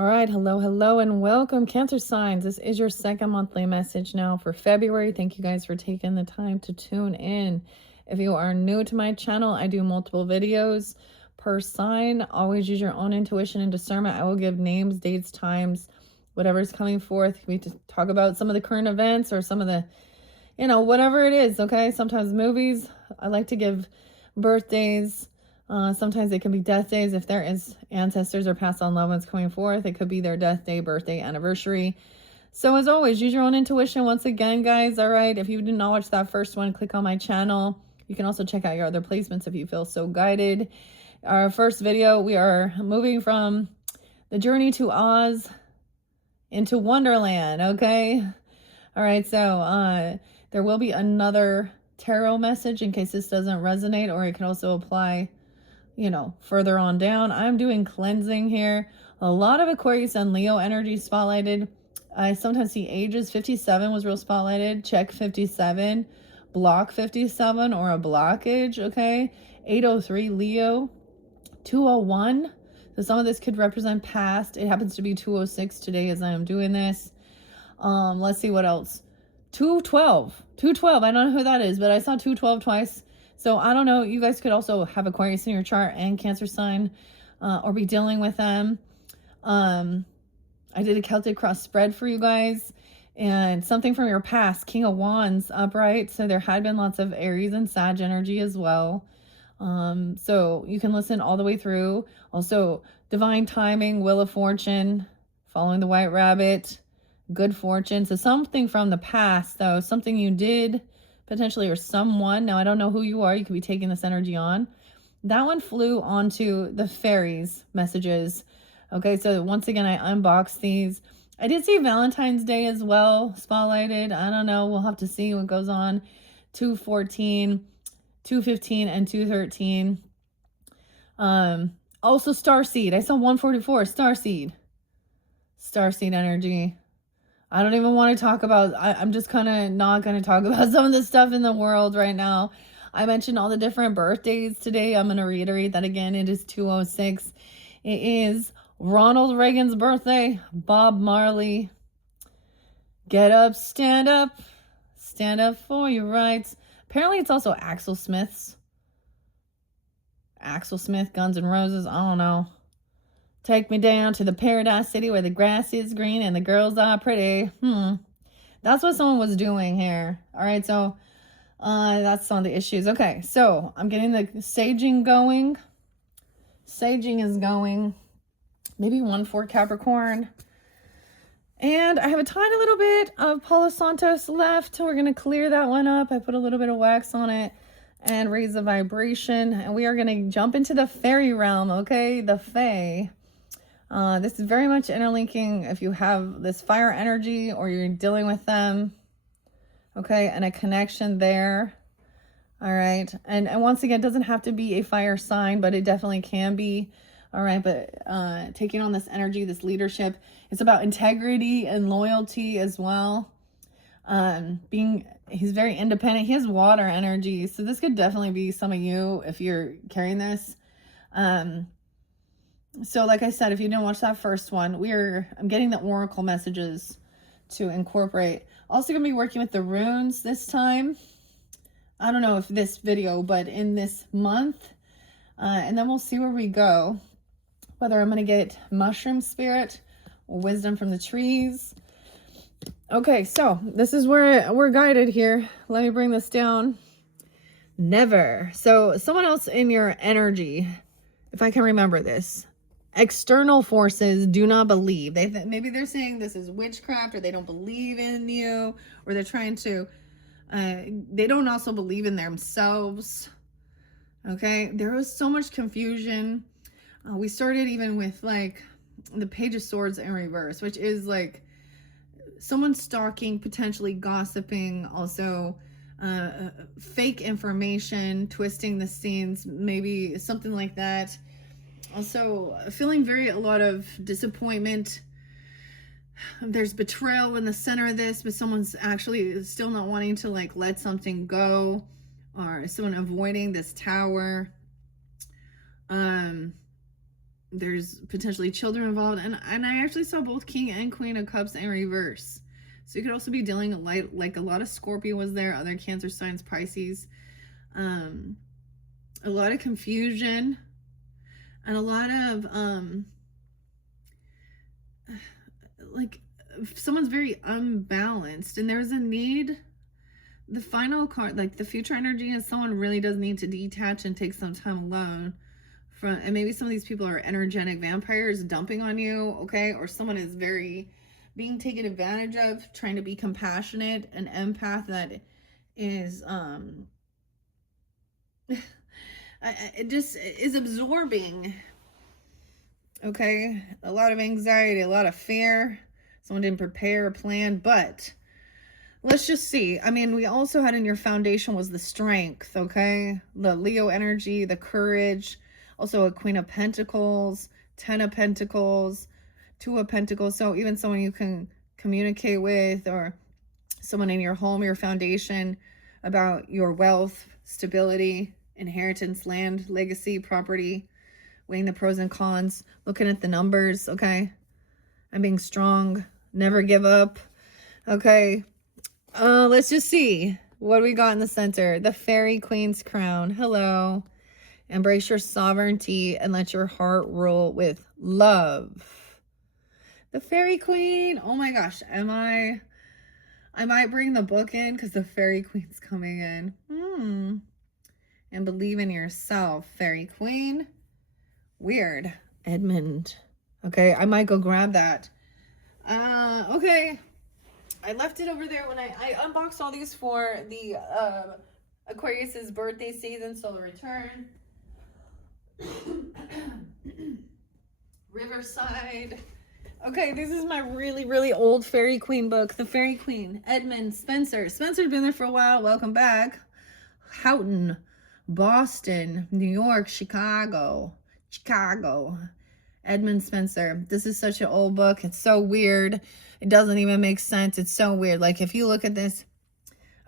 All right, hello, and welcome, Cancer signs. This is your second monthly message now for February. Thank you guys for taking the time to tune in. If you are new to my channel, I do multiple videos per sign. Always use your own intuition and discernment. I will give names, dates, times, whatever's coming forth. We talk about some of the current events or some of the, whatever it is, okay? Sometimes movies. I like to give birthdays. Sometimes it can be death days if there is ancestors or past on loved ones coming forth. It could be their death day, birthday, anniversary. So as always, use your own intuition once again, guys. All right. If you did not watch that first one, click on my channel. You can also check out your other placements if you feel so guided. Our first video, we are moving from the journey to Oz into Wonderland. Okay. All right. So there will be another tarot message in case this doesn't resonate, or it can also apply further on down. I'm doing cleansing here. A lot of Aquarius and Leo energy spotlighted. I sometimes see ages. 57 was real spotlighted. Check 57. Block 57 or a blockage, okay? 803 Leo. 201. So some of this could represent past. It happens to be 206 today as I am doing this. Let's see what else. 212. 212. I don't know who that is, but I saw 212 twice. So I don't know. You guys could also have Aquarius in your chart and Cancer sign, or be dealing with them. I did a Celtic cross spread for you guys, and something from your past. King of Wands upright. So there had been lots of Aries and Sag energy as well. So you can listen all the way through. Also, divine timing, wheel of fortune, following the white rabbit, good fortune. So something from the past, though, something you did potentially, or someone. Now, I don't know who you are. You could be taking this energy on. That one flew onto the fairies messages. Okay, so once again, I unboxed these. I did see Valentine's Day as well spotlighted. I don't know. We'll have to see what goes on. 214, 215, and 213. Also Starseed. I saw 144, Starseed. Starseed energy. I don't even want to talk about, I'm just kind of not going to talk about some of the stuff in the world right now. I mentioned all the different birthdays today. I'm going to reiterate that again. It is 206. It is Ronald Reagan's birthday. Bob Marley. Get up, stand up. Stand up for your rights. Apparently it's also Axel Smith's. Axel Smith, Guns N' Roses. I don't know. Take me down to the paradise city where the grass is green and the girls are pretty. That's what someone was doing here. All right, so that's some of the issues. Okay, so I'm getting the saging going. Saging is going. Maybe 1 for Capricorn. And I have a tiny little bit of Palo Santos left. We're going to clear that one up. I put a little bit of wax on it and raise the vibration. And we are going to jump into the fairy realm, okay? The Fae. This is very much interlinking if you have this fire energy or you're dealing with them. Okay, and a connection there. All right, and once again, it doesn't have to be a fire sign, but it definitely can be. All right, but taking on this energy, this leadership, it's about integrity and loyalty as well. He's very independent. He has water energy, so this could definitely be some of you if you're carrying this. So like I said, if you didn't watch that first one, I'm getting the oracle messages to incorporate. Also going to be working with the runes this time. I don't know if this video, but in this month. And then we'll see where we go. Whether I'm going to get mushroom spirit or wisdom from the trees. Okay, so this is where we're guided here. Let me bring this down. Never. So someone else in your energy, if I can remember this. External forces do not believe. Maybe they're saying this is witchcraft, or they don't believe in you, or they're trying to, they don't also believe in themselves. Okay, there was so much confusion. We started even with like the Page of Swords in reverse, which is like someone stalking, potentially gossiping, also fake information, twisting the scenes, maybe something like that. Also feeling a lot of disappointment. There's betrayal in the center of this, but someone's actually still not wanting to like let something go, or someone avoiding this tower. there's potentially children involved, and I actually saw both King and Queen of Cups in reverse. So you could also be dealing like a lot of Scorpio was there, other Cancer signs, Pisces, a lot of confusion, and a lot of like someone's very unbalanced, and there's a need. The final card, like the future energy, is someone really does need to detach and take some time alone from, and maybe some of these people are energetic vampires dumping on you, okay? Or someone is very being taken advantage of, trying to be compassionate, an empath that is it just is absorbing, okay? A lot of anxiety, a lot of fear. Someone didn't prepare a plan, but let's just see. I mean, we also had in your foundation was the strength, okay? The Leo energy, the courage, also a Queen of Pentacles, 10 of Pentacles, 2 of Pentacles. So even someone you can communicate with, or someone in your home, your foundation, about your wealth, stability, inheritance, land, legacy, property, weighing the pros and cons, looking at the numbers, okay? I'm being strong, never give up, okay? Let's just see what we got in the center. The Fairy Queen's crown. Hello. Embrace your sovereignty and let your heart rule with love. The Fairy Queen. Oh my gosh. I might bring the book in because the Fairy Queen's coming in. And believe in yourself, Fairy Queen. Weird. Edmund. Okay, I might go grab that. Okay. I left it over there when I unboxed all these for the Aquarius's birthday season, solar return. Riverside. Okay, this is my really, really old Fairy Queen book. The Fairy Queen, Edmund Spencer. Spencer's been there for a while. Welcome back. Houghton, Boston, New York, Chicago. Edmund Spencer. This is such an old book. It's so weird. It doesn't even make sense. It's so weird. Like if you look at this,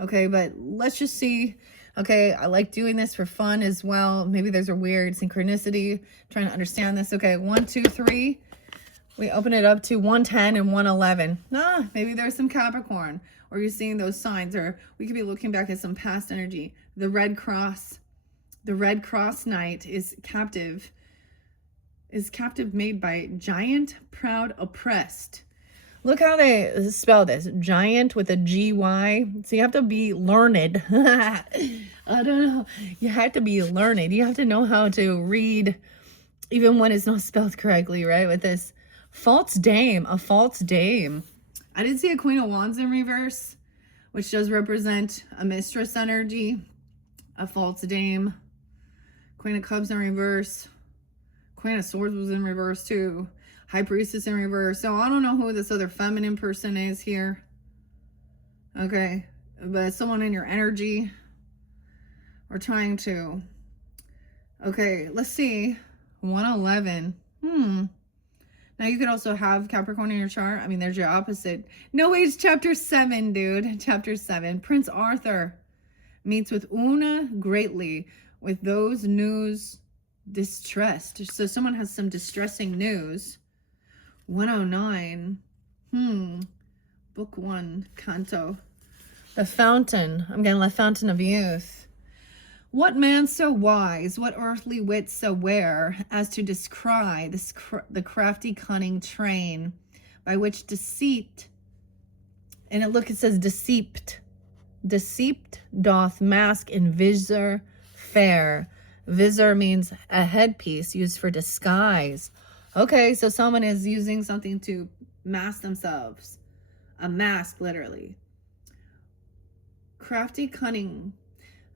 okay, but let's just see. Okay, I like doing this for fun as well. Maybe there's a weird synchronicity. Trying to understand this. Okay, 1, 2, 3. We open it up to 110 and 111. Maybe there's some Capricorn, or you're seeing those signs, or we could be looking back at some past energy. The Red Cross Knight is captive made by giant, proud, oppressed. Look how they spell this. Giant with a G-Y. So you have to be learned. I don't know. You have to be learned. You have to know how to read even when it's not spelled correctly, right? With this false dame, a false dame. I did see a Queen of Wands in reverse, which does represent a mistress energy, a false dame. Queen of Cups in reverse. Queen of Swords was in reverse too. High Priestess in reverse. So I don't know who this other feminine person is here. Okay. But someone in your energy. Or trying to. Okay. Let's see. 111. Now you could also have Capricorn in your chart. I mean, there's your opposite. No Age chapter 7, dude. Chapter 7. Prince Arthur meets with Una greatly with those news distressed. So someone has some distressing news. 109. Book 1, Canto. The Fountain. I'm getting the Fountain of Youth. What man so wise, what earthly wit so ware, as to descry the crafty cunning train, by which deceit, and it says deceit doth mask in visor fair. Visor means a headpiece used for disguise. Okay, so someone is using something to mask themselves. A mask, literally. Crafty cunning.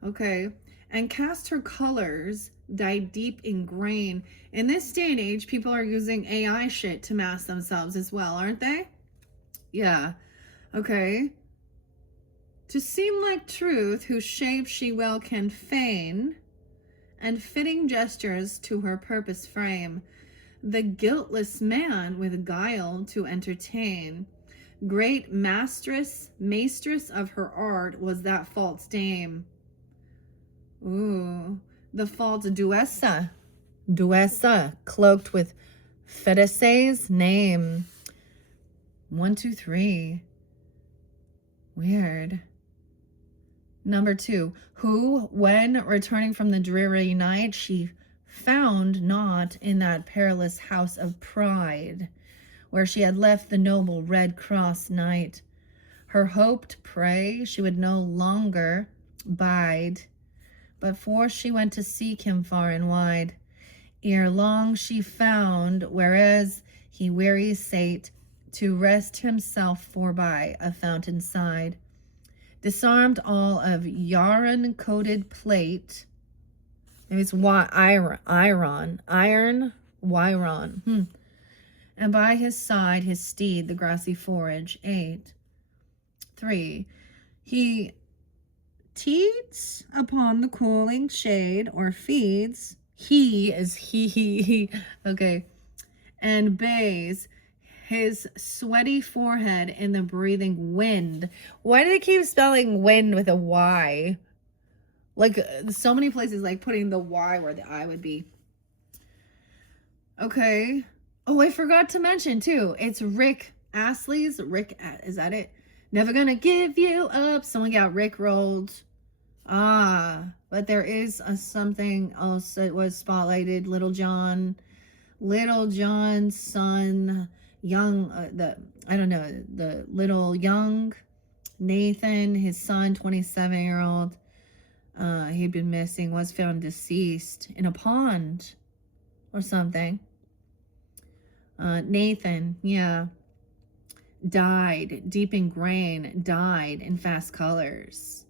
Okay. And cast her colors, dye deep in grain. In this day and age, people are using AI shit to mask themselves as well, aren't they? Yeah. Okay. To seem like truth, whose shape she well can feign, and fitting gestures to her purpose frame, the guiltless man with guile to entertain. Great mastress of her art was that false dame. Ooh, the false duessa. Duessa, cloaked with Fedece's name. 1, 2, 3. Weird. Number 2, who, when returning from the dreary night, she found not in that perilous house of pride, where she had left the noble Red Cross knight. Her hoped prey she would no longer bide, but forth she went to seek him far and wide. Ere long she found, whereas he weary sate, to rest himself forby a fountain side. Disarmed all of yarn-coated plate. Maybe it's iron, Wyron. And by his side his steed the grassy forage ate. 3. He teats upon the cooling shade, or feeds. He is he. Okay. And bathes his sweaty forehead in the breathing wind. Why do they keep spelling wind with a Y? Like, so many places, like, putting the Y where the I would be. Okay. Oh, I forgot to mention, too. It's Rick Astley's. Is that it? Never gonna give you up. Someone got rickrolled. But there is something else that was spotlighted. Little John's son, young, the little young Nathan, his son, 27-year-old, he'd been missing, was found deceased in a pond or something. Nathan, yeah, died deep in grain, died in fast colors.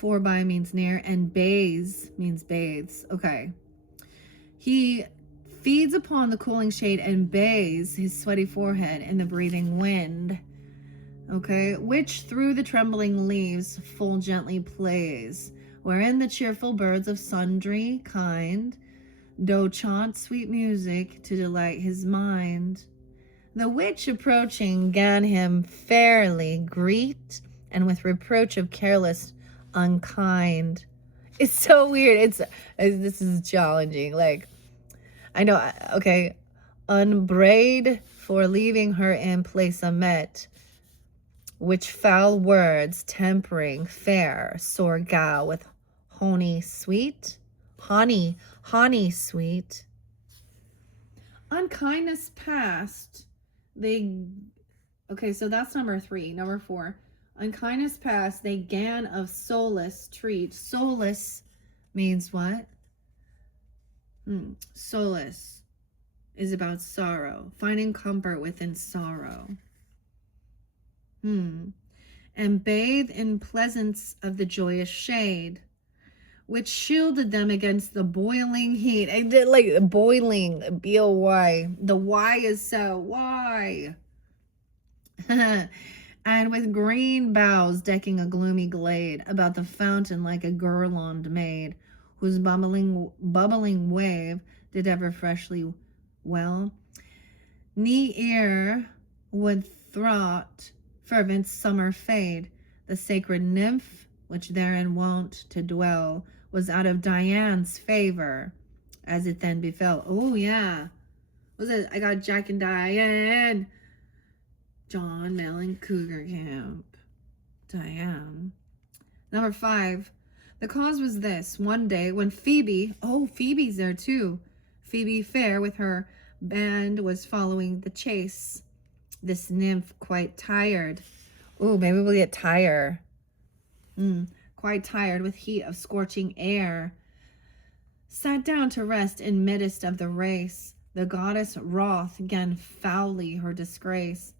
Forby means near, and bathes means bathes. Okay. He feeds upon the cooling shade and bathes his sweaty forehead in the breathing wind. Okay. Which through the trembling leaves full gently plays, wherein the cheerful birds of sundry kind do chaunt sweet music to delight his mind. The which approaching gan him fairly greet, and with reproach of careless unkind. It's so weird. This is challenging. Like, I know, okay, unbraid for leaving her in place met, which foul words tempering fair sore gal with honey sweet. Honey sweet. Unkindness past, okay, so that's number 3. Number 4, unkindness past, they gan of solace treat. Solace means what? Solace is about sorrow, finding comfort within sorrow. And bathe in pleasance of the joyous shade, which shielded them against the boiling heat. I did like boiling, B-O-Y. The Y is so, why? And with green boughs decking a gloomy glade, about the fountain like a girlond maid, whose bubbling wave did ever freshly well. Ne ear would thwart fervent summer fade. The sacred nymph, which therein wont to dwell, was out of Diane's favor, as it then befell. Oh, yeah. Was it? I got Jack and Diane. John Mellon Cougar Camp. Diane. Number 5. The cause was this. One day when Phoebe's there too. Phoebe Fair with her band was following the chase. This nymph quite tired. Oh, maybe we'll get tired. Quite tired with heat of scorching air, sat down to rest in midst of the race. The goddess wroth gan foully her disgrace,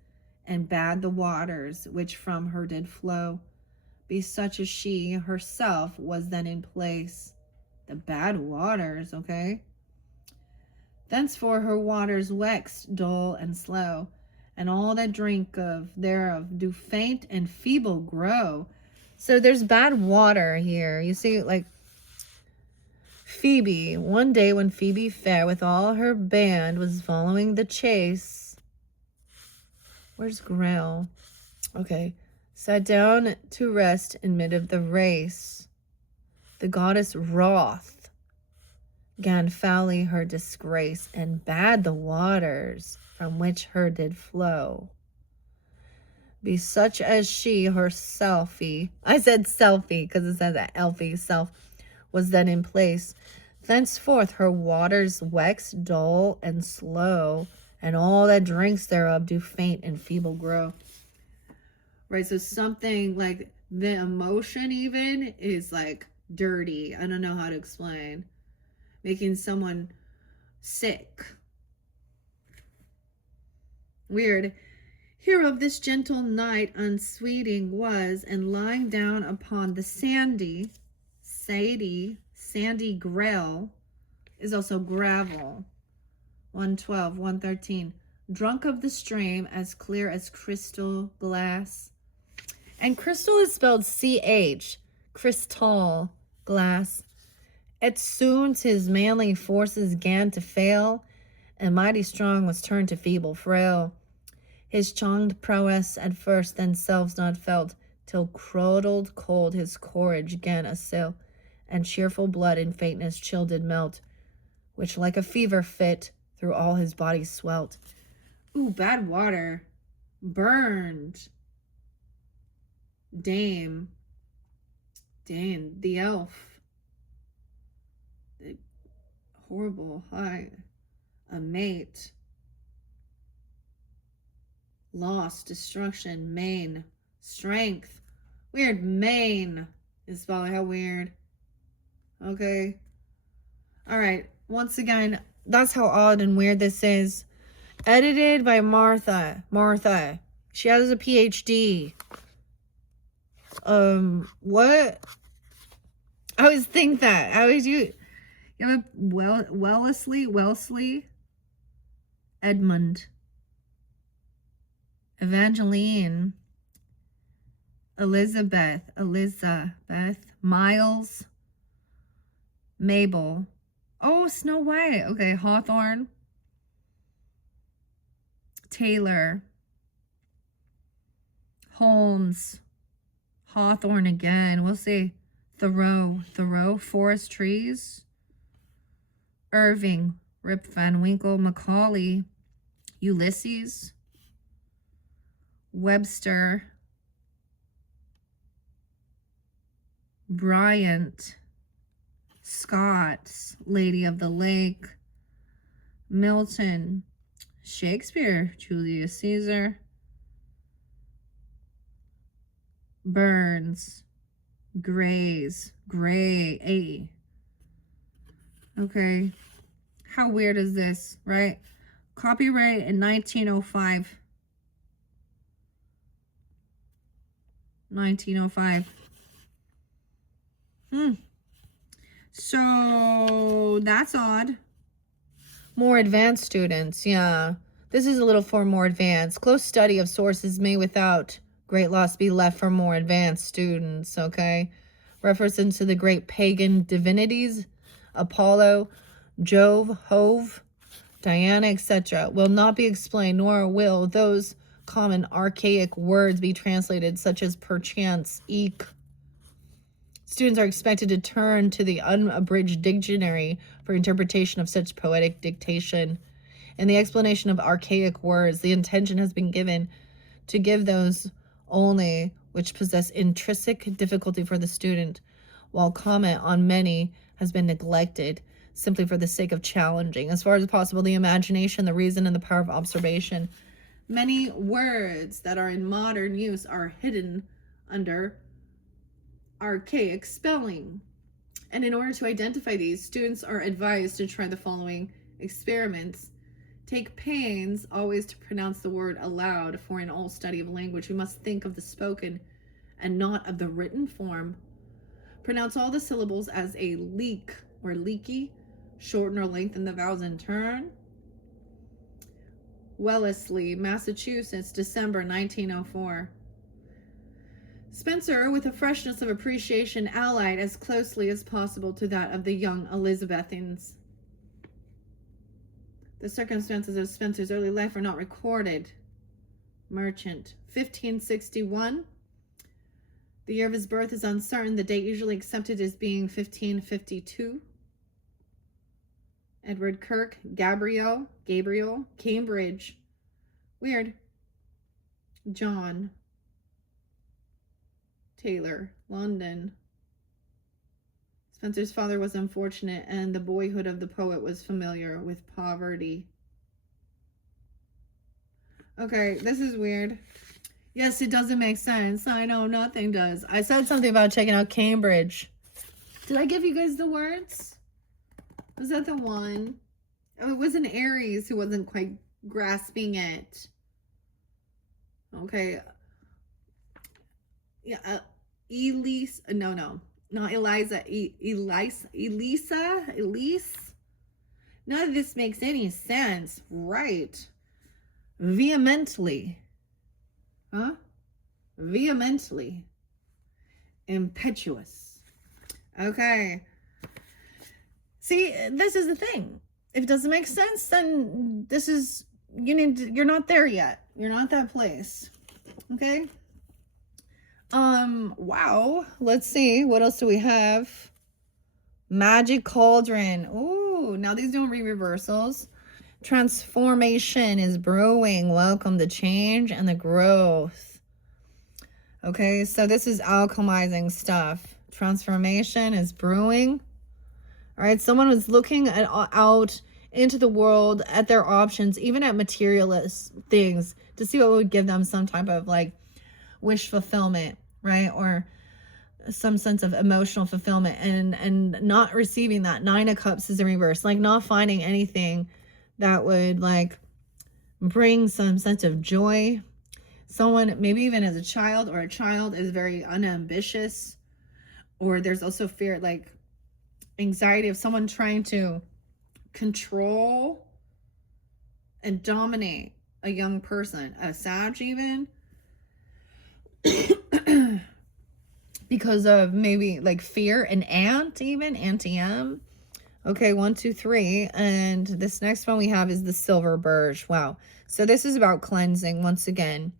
and bade the waters which from her did flow be such as she herself was then in place. The bad waters, okay? Thenceforth her waters waxed dull and slow, and all that drink of thereof do faint and feeble grow. So there's bad water here. You see, like, Phoebe, one day when Phoebe Fair with all her band was following the chase. Where's Grail? Okay. Sat down to rest in mid of the race. The goddess wroth gan foully her disgrace, and bade the waters from which her did flow be such as she herselfie, I said selfie because it says that Elfie self was then in place. Thenceforth her waters wax dull and slow, and all that drinks thereof do faint and feeble grow. Right, so something like the emotion even is like dirty. I don't know how to explain. Making someone sick. Weird. Hereof this gentle knight unsweeting was, and lying down upon the sandy grail, is also gravel. 112, 113. Drunk of the stream as clear as crystal glass. And crystal is spelled CH, crystal glass. Eftsoons his manly forces gan to fail, and mighty strong was turned to feeble frail. His chonged prowess at first themselves not felt, till crodled cold his courage gan assail, and cheerful blood in faintness chill did melt, which like a fever fit through all his body swelt. Ooh, bad water. Burned. Dame, the elf. Horrible. Hi. A mate. Loss, destruction, main, strength. Weird. Main is spelled. How weird. Okay. All right. Once again, that's how odd and weird this is. Edited by Martha. She has a PhD. What? I always think that. How would you have a Wellesley, Edmund, Evangeline, Elizabeth, Miles, Mabel. Oh, Snow White. Okay, Hawthorne, Taylor, Holmes, Hawthorne again. We'll see. Thoreau, Forest Trees, Irving, Rip Van Winkle, Macaulay, Ulysses, Webster, Bryant, Scott, Lady of the Lake, Milton, Shakespeare, Julius Caesar, Burns, Gray. Okay. How weird is this, right? Copyright in 1905. 1905. So that's odd. More advanced students, yeah. This is a little for more advanced. Close study of sources may without great loss be left for more advanced students, okay? Reference to the great pagan divinities, Apollo, Jove, Jove, Diana, etc. will not be explained, nor will those common archaic words be translated, such as perchance, eke. Students are expected to turn to the unabridged dictionary for interpretation of such poetic dictation. In the explanation of archaic words, the intention has been given to give those only which possess intrinsic difficulty for the student, while comment on many has been neglected simply for the sake of challenging, as far as possible, the imagination, the reason, and the power of observation. Many words that are in modern use are hidden under archaic spelling. And in order to identify these, students are advised to try the following experiments. Take pains always to pronounce the word aloud, for in all study of language we must think of the spoken and not of the written form. Pronounce all the syllables as a leak or leaky, shorten or lengthen the vowels in turn. Wellesley, Massachusetts, December 1904. Spenser, with a freshness of appreciation allied as closely as possible to that of the young Elizabethans. The circumstances of Spenser's early life are not recorded. Merchant, 1561. The year of his birth is uncertain. The date usually accepted as being 1552. Edward Kirk, Gabriel, Cambridge. Weird. John Taylor, London. Spencer's father was unfortunate, and the boyhood of the poet was familiar with poverty. Okay, this is weird. Yes, it doesn't make sense. I know, nothing does. I said something about checking out Cambridge. Did I give you guys the words? Was that the one? Oh, it was an Aries who wasn't quite grasping it. Okay. Yeah, Elise. No, not Eliza. Elise. None of this makes any sense. Right. Vehemently. Huh? Vehemently. Impetuous. Okay. See, this is the thing. If it doesn't make sense, then this is, you're not there yet. You're not that place. Okay? Wow. Let's see. What else do we have? Magic Cauldron. Ooh, now these don't read reversals. Transformation is brewing. Welcome the change and the growth. Okay, so this is alchemizing stuff. Transformation is brewing. All right, someone was looking out into the world at their options, even at materialist things, to see what would give them some type of like wish fulfillment, right? Or some sense of emotional fulfillment, and not receiving that. 9 of Cups is in reverse, like not finding anything that would like bring some sense of joy. Someone, maybe even as a child, or a child is very unambitious, or there's also fear, like anxiety of someone trying to control and dominate a young person, a Sag even, because of maybe like fear. An ant, even anti-M. Okay, 1, 2, 3. And this next one we have is the Silver Birch. Wow. So this is about cleansing once again.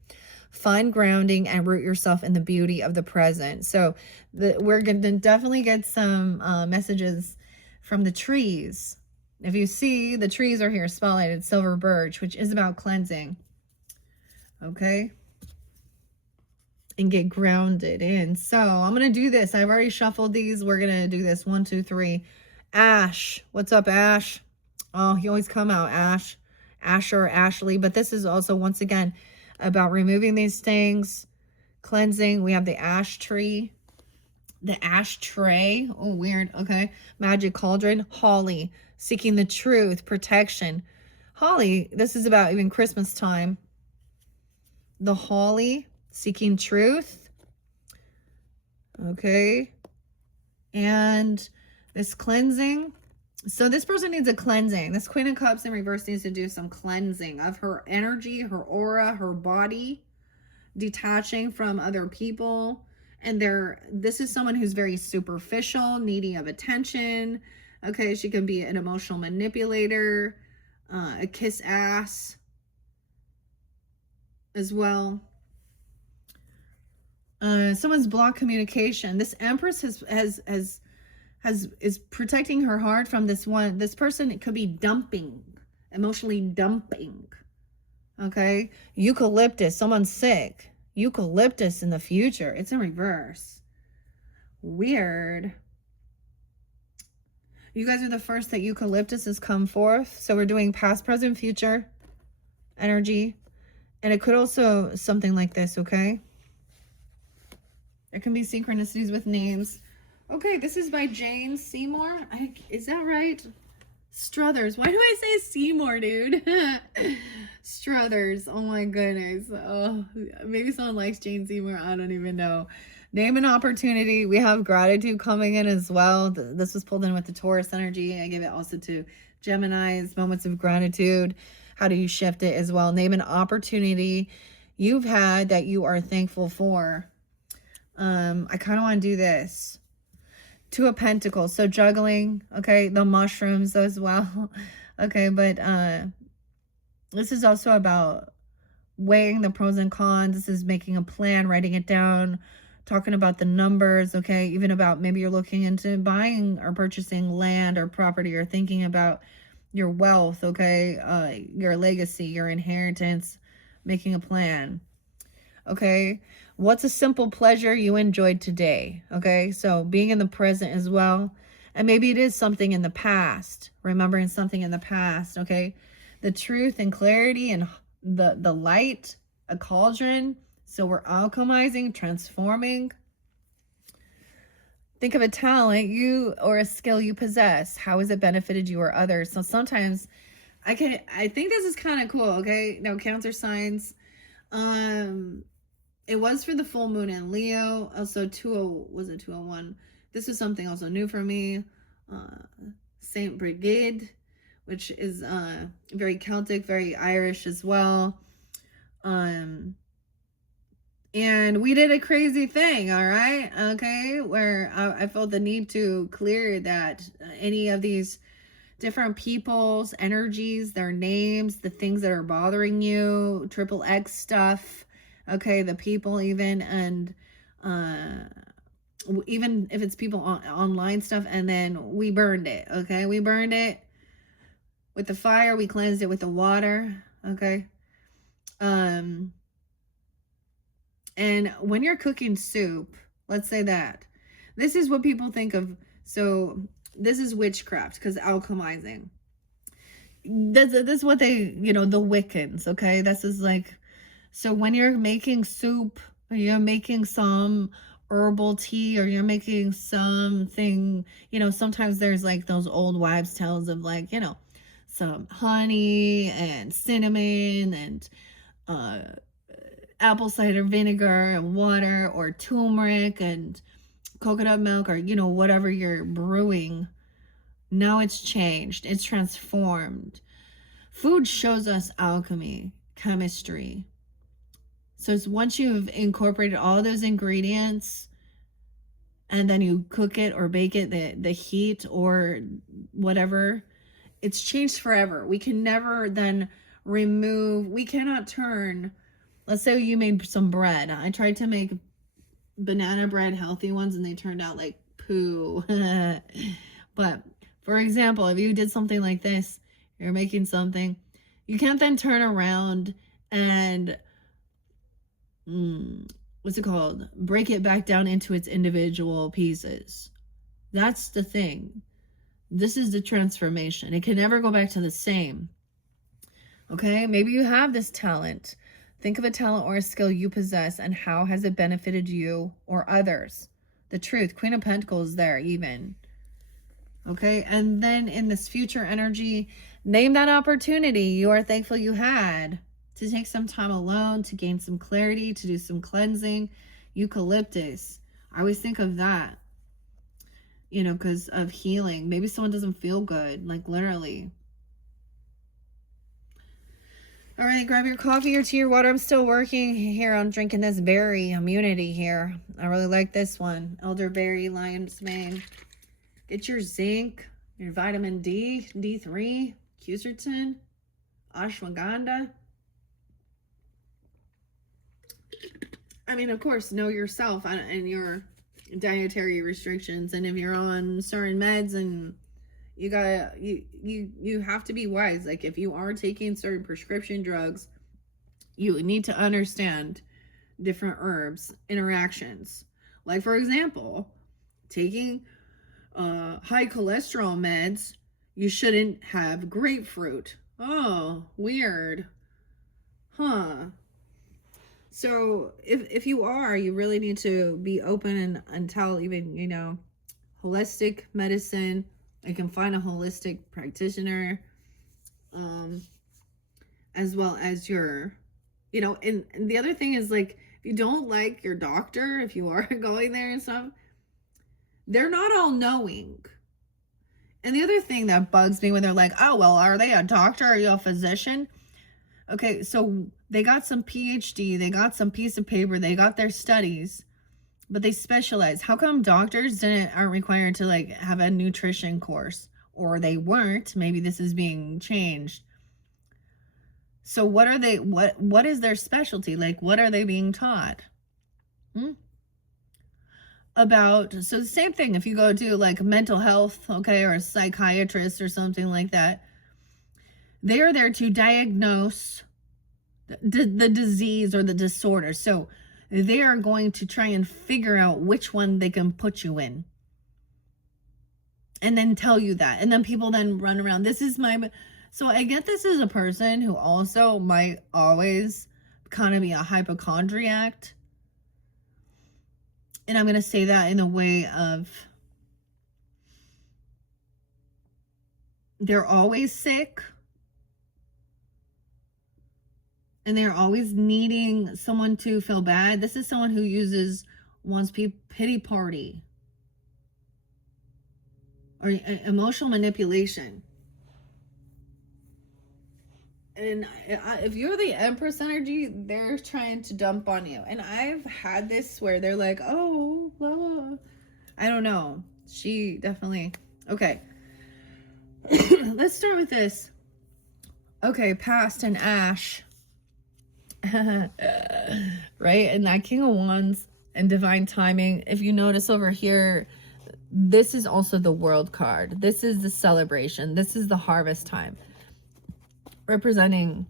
Find grounding and root yourself in the beauty of the present. So we're going to definitely get some messages from the trees. If you see, the trees are here spotlighted, Silver Birch, which is about cleansing. Okay. And get grounded in. So I'm going to do this. I've already shuffled these. We're going to do this. 1, 2, 3. Ash. What's up, Ash? Oh, you always come out, Ash. Asher, Ashley. But this is also, once again, about removing these things, cleansing. We have the ash tree, the ash tray. Oh, weird. Okay. Magic Cauldron. Holly, seeking the truth, protection. Holly, this is about even Christmas time. The holly, seeking truth. Okay. And this cleansing. So this person needs a cleansing. This Queen of Cups in reverse needs to do some cleansing of her energy, her aura, her body, detaching from other people. And this is someone who's very superficial, needy of attention. Okay, she can be an emotional manipulator, a kiss ass as well. Someone's blocked communication. This Empress is protecting her heart from this person. It could be dumping, emotionally dumping. Okay. Eucalyptus, someone's sick. Eucalyptus in the future. It's in reverse. Weird. You guys are the first that eucalyptus has come forth. So we're doing past, present, future energy. And it could also something like this, okay? There can be synchronicities with names. Okay, this is by Jane Seymour. Is that right? Struthers. Why do I say Seymour, dude? Struthers. Oh my goodness. Oh, maybe someone likes Jane Seymour. I don't even know. Name and opportunity. We have gratitude coming in as well. This was pulled in with the Taurus energy. I give it also to Gemini's moments of gratitude. How do you shift it as well? Name an opportunity you've had that you are thankful for. I kind of want to do this. 2 of Pentacles. So juggling. Okay. The mushrooms as well. Okay. But this is also about weighing the pros and cons. This is making a plan, writing it down, talking about the numbers, okay? Even about maybe you're looking into buying or purchasing land or property, or thinking about your wealth, okay? Your legacy, your inheritance, making a plan, okay? What's a simple pleasure you enjoyed today, okay? So being in the present as well. And maybe it is something in the past, remembering something in the past, okay? The truth and clarity and the light, a cauldron. So we're alchemizing, transforming. Think of a talent you or a skill you possess. How has it benefited you or others? So sometimes I think this is kind of cool, okay? Now, Cancer signs, it was for the full moon in Leo. Also, 201. This was something also new for me. Saint Brigid, which is very Celtic, very Irish as well. And we did a crazy thing, all right? Okay, where I felt the need to clear that any of these different people's energies, their names, the things that are bothering you, triple X stuff, okay, the people even, and even if it's people online stuff, and then we burned it, okay? We burned it with the fire, we cleansed it with the water, okay? And when you're cooking soup, let's say that, this is what people think of. So this is witchcraft, because alchemizing. This is what they, the Wiccans, okay? This is like, so when you're making soup, or you're making some herbal tea, or you're making something, sometimes there's like those old wives' tales of like, some honey and cinnamon and apple cider vinegar and water, or turmeric and coconut milk, or whatever you're brewing. Now it's changed, it's transformed. Food shows us alchemy, chemistry. So it's once you've incorporated all those ingredients, and then you cook it or bake it, the heat or whatever, it's changed forever. We can never then we cannot turn. Let's say you made some bread. I tried to make banana bread, healthy ones, and they turned out like poo. But for example, if you did something like this, you're making something, you can't then turn around and what's it called? Break it back down into its individual pieces. That's the thing. This is the transformation. It can never go back to the same. Okay, maybe you have this talent. Think of a talent or a skill you possess, and how has it benefited you or others? The truth, Queen of Pentacles there even. Okay, and then in this future energy, name that opportunity you are thankful you had to take some time alone, to gain some clarity, to do some cleansing. Eucalyptus. I always think of that, because of healing. Maybe someone doesn't feel good, like literally. All right, grab your coffee or tea or water. I'm still working here on drinking this berry immunity here. I really like this one. Elderberry, lion's mane. Get your zinc, your vitamin D, D3, quercetin, ashwagandha. I mean, of course, know yourself and your dietary restrictions. And if you're on certain meds, and you have to be wise. Like if you are taking certain prescription drugs, you need to understand different herbs interactions. Like for example, taking high cholesterol meds, you shouldn't have grapefruit. Oh, weird. Huh. So if you are, you really need to be open and tell even, holistic medicine. You can find a holistic practitioner, as well as your, and the other thing is, like, if you don't like your doctor, if you are going there and stuff, they're not all knowing. And the other thing that bugs me when they're like, oh, well, are they a doctor? Are you a physician? Okay, so they got some PhD, they got some piece of paper, they got their studies, but they specialize. How come doctors aren't required to like have a nutrition course? Or they weren't. Maybe this is being changed. So what are they, what is their specialty? Like, what are they being taught? about, so the same thing, if you go to like mental health, okay, or a psychiatrist or something like that, they are there to diagnose the disease or the disorder. So they are going to try and figure out which one they can put you in, and then tell you that. And then people then run around, this is my, so I get this is a person who also might always kind of be a hypochondriac. And I'm going to say that in the way of, they're always sick. And they're always needing someone to feel bad. This is someone who wants pity party. Or emotional manipulation. And if you're the Empress energy, they're trying to dump on you. And I've had this where they're like, oh, blah, blah. I don't know. She definitely, okay. Let's start with this. Okay, past and ash. Right? And that King of Wands and divine timing. If you notice over here, this is also the world card. This is the celebration. This is the harvest time, representing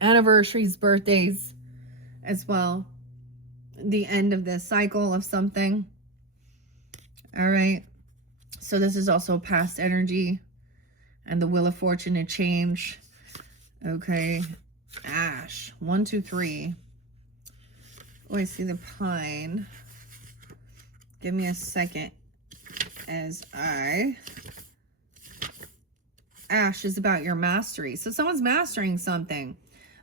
anniversaries, birthdays as well. The end of the cycle of something. All right. So this is also past energy and the wheel of fortune and change. Okay. Ash. 1, 2, 3. Oh, I see the pine. Give me a second as Ash is about your mastery. So someone's mastering something.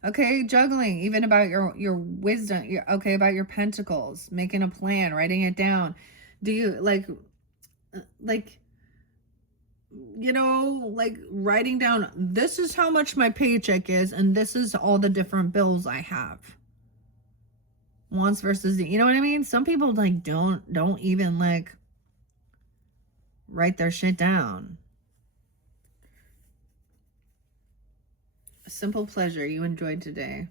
Okay, juggling, even about your wisdom. Okay, about your pentacles, making a plan, writing it down. Do you like you know, like writing down, this is how much my paycheck is, and this is all the different bills I have. Wants versus, you know what I mean? Some people like don't even like write their shit down. A simple pleasure you enjoyed today.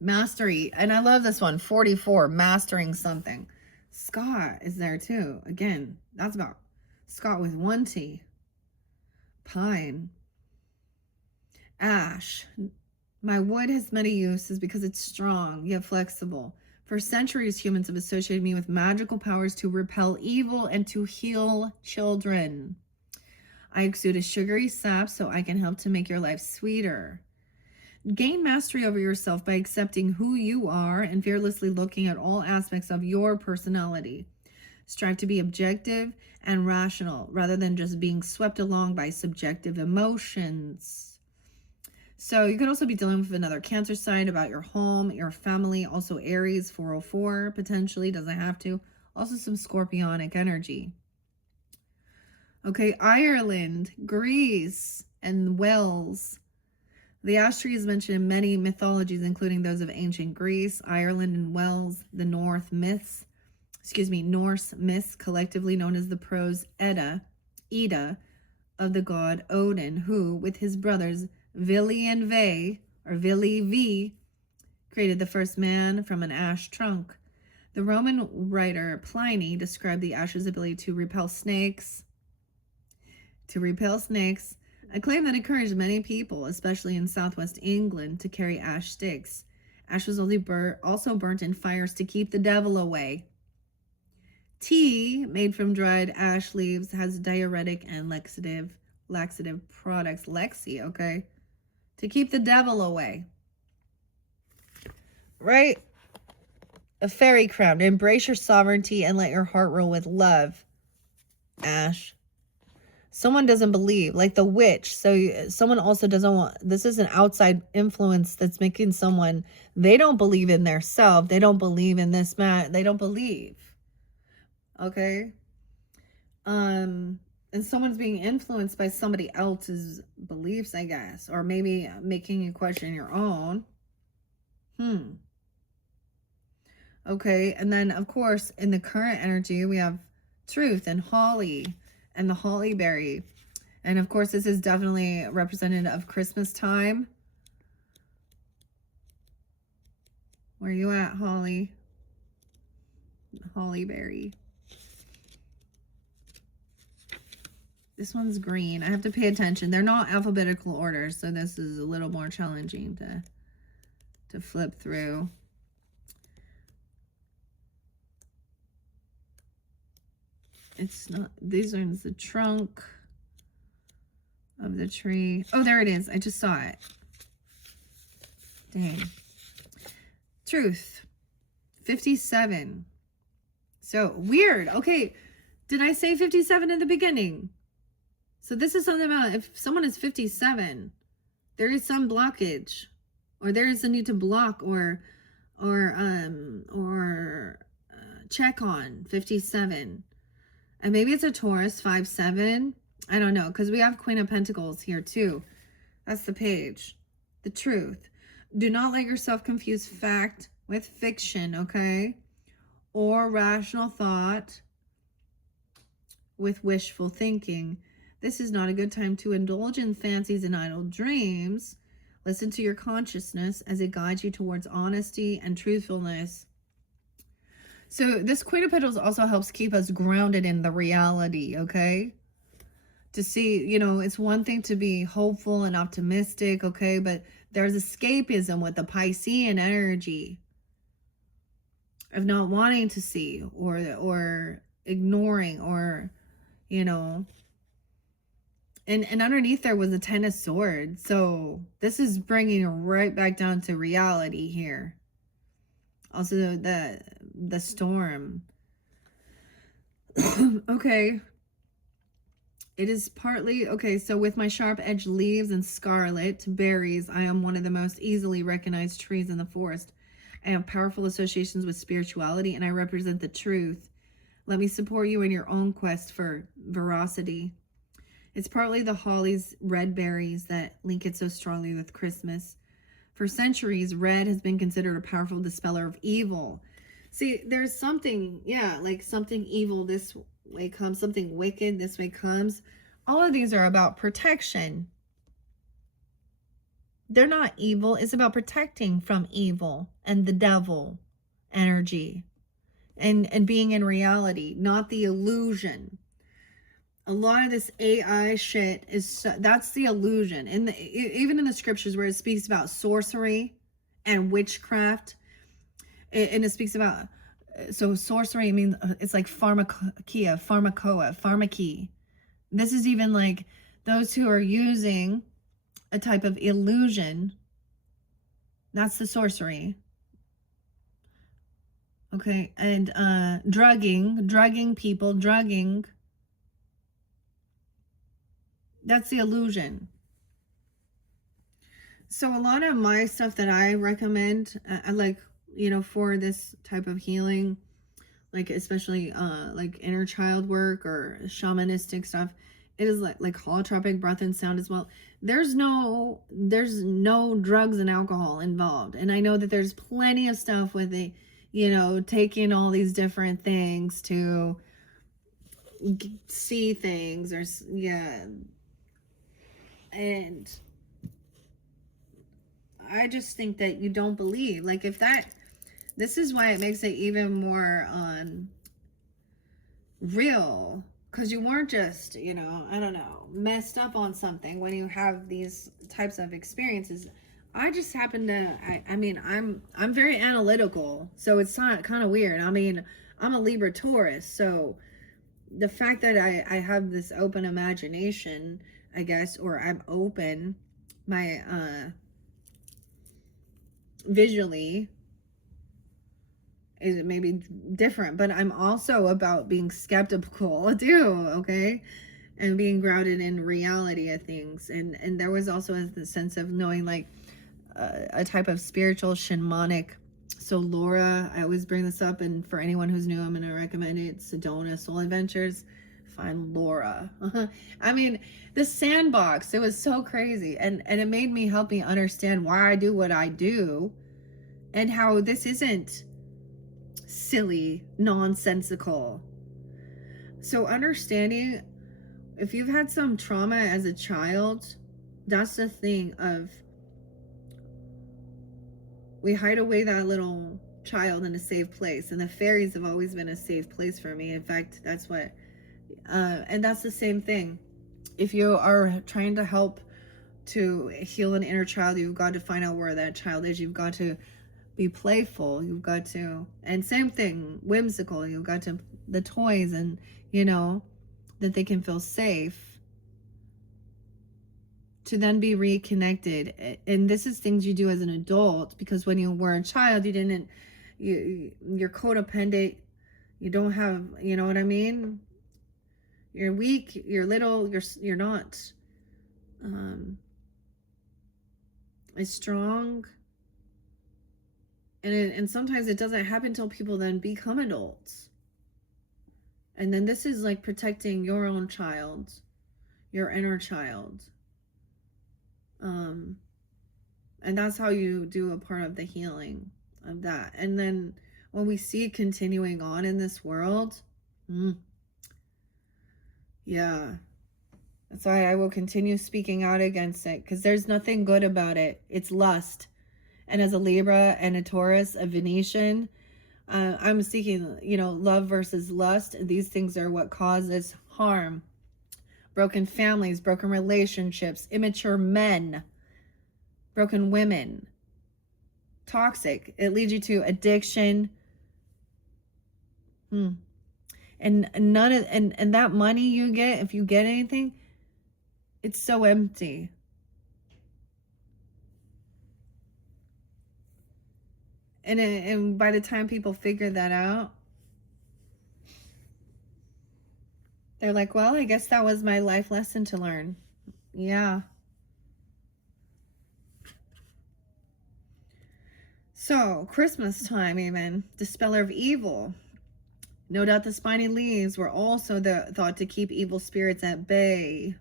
Mastery, and I love this one, 44, mastering something. Scott is there too. Again, that's about Scott with 1 T. Pine. Ash. My wood has many uses because it's strong yet flexible. For centuries, humans have associated me with magical powers to repel evil and to heal children. I exude a sugary sap so I can help to make your life sweeter. Gain mastery over yourself by accepting who you are and fearlessly looking at all aspects of your personality. Strive to be objective and rational rather than just being swept along by subjective emotions. So you could also be dealing with another Cancer sign about your home, your family, also Aries, 404, potentially, doesn't have to. Also some scorpionic energy. Okay, Ireland, Greece, and Wales. The ash tree is mentioned in many mythologies, including those of ancient Greece, Ireland, and Wales. The Norse myths, collectively known as the prose Edda, of the god Odin, who, with his brothers Vili and Ve, or Vili V, created the first man from an ash trunk. The Roman writer Pliny described the ash's ability to repel snakes, a claim that encouraged many people, especially in southwest England, to carry ash sticks. Ash was also burnt in fires to keep the devil away. Tea made from dried ash leaves has diuretic and laxative products. Lexi, okay? To keep the devil away. Right? A fairy crown. Embrace your sovereignty and let your heart rule with love. Ash. Someone doesn't believe, like the witch. So someone also doesn't want, this is an outside influence that's making someone, they don't believe in their self. They don't believe in this man. They don't believe. Okay? And someone's being influenced by somebody else's beliefs, I guess. Or maybe making you question your own. Okay, and then, of course, in the current energy, we have truth and holly and the holly berry. And, of course, this is definitely representative of Christmas time. Where you at, Holly? Hollyberry. This one's green. I have to pay attention. They're not alphabetical order, so this is a little more challenging to flip through. It's not, these are the trunk of the tree. Oh, there it is. I just saw it. Dang. Truth. 57. So weird. Okay. Did I say 57 in the beginning? So this is something about if someone is 57, there is some blockage, or there is a need to block or check on 57. And maybe it's a Taurus, 5-7. I don't know, because we have Queen of Pentacles here too. That's the page. The truth. Do not let yourself confuse fact with fiction, okay? Or rational thought with wishful thinking. This is not a good time to indulge in fancies and idle dreams. Listen to your consciousness as it guides you towards honesty and truthfulness. So this Queen of Pentacles also helps keep us grounded in the reality, okay? To see, you know, it's one thing to be hopeful and optimistic, okay? But there's escapism with the Piscean energy of not wanting to see or ignoring or, you know. And underneath there was a 10 of Swords. So this is bringing right back down to reality here. Also the storm. Okay. It is partly, okay, so with my sharp edged leaves and scarlet berries, I am one of the most easily recognized trees in the forest. I have powerful associations with spirituality, and I represent the truth. Let me support you in your own quest for veracity. It's partly the holly's red berries that link it so strongly with Christmas. For centuries, red has been considered a powerful dispeller of evil. See, there's something, yeah, like something evil this way comes, something wicked this way comes. All of these are about protection. They're not evil. It's about protecting from evil and the devil energy and being in reality, not the illusion. A lot of this AI shit is, that's the illusion. And even in the scriptures where it speaks about sorcery and witchcraft, and it speaks about, so sorcery, I mean, it's like pharmakia, pharmaky. This is even like those who are using a type of illusion. That's the sorcery. Okay, and drugging people, that's the illusion. So a lot of my stuff that I recommend, I like, you know, for this type of healing, like especially like inner child work or shamanistic stuff, it is like holotropic breath and sound as well. There's no drugs and alcohol involved. And I know that there's plenty of stuff with it, you know, taking all these different things to see things or, yeah. And I just think that you don't believe, like, if that, this is why it makes it even more real, because you weren't just, you know, I don't know, messed up on something when you have these types of experiences. I just happen to, I mean, I'm very analytical, so it's not kind of weird. I mean, I'm a Libra Taurus, so the fact that I have this open imagination, I guess, or I'm open, my visually is maybe different, but I'm also about being skeptical too, okay, and being grounded in reality of things. And there was also the sense of knowing like a type of spiritual shamanic. So Laura, I always bring this up, and for anyone who's new, I'm going to recommend it. Sedona Soul Adventures. Find Laura. I mean, the sandbox, it was so crazy, and it made me help me understand why I do what I do, and how this isn't silly, nonsensical. So understanding, if you've had some trauma as a child, that's the thing of, we hide away that little child in a safe place. And the fairies have always been a safe place for me. In fact, that's what, and that's the same thing. If you are trying to help to heal an inner child, you've got to find out where that child is. You've got to be playful. You've got to, and same thing, whimsical. You've got to, the toys, and, you know, that they can feel safe to then be reconnected. And this is things you do as an adult, because when you were a child, you're codependent. You don't have, you know what I mean? You're weak, you're little, you're not as strong. And sometimes it doesn't happen until people then become adults. And then this is like protecting your own child, your inner child. And that's how you do a part of the healing of that. And then when we see it continuing on in this world, yeah, that's why I will continue speaking out against it, because there's nothing good about it. It's lust. And as a Libra and a Taurus, a Venetian, I'm seeking, you know, love versus lust. These things are what causes harm. Broken families, broken relationships, immature men, broken women, toxic. It leads you to addiction. And none of, and that money you get, if you get anything, it's so empty. And by the time people figure that out, they're like, well, I guess that was my life lesson to learn. Yeah. So, Christmas time even, dispeller of evil. No doubt the spiny leaves were also thought to keep evil spirits at bay.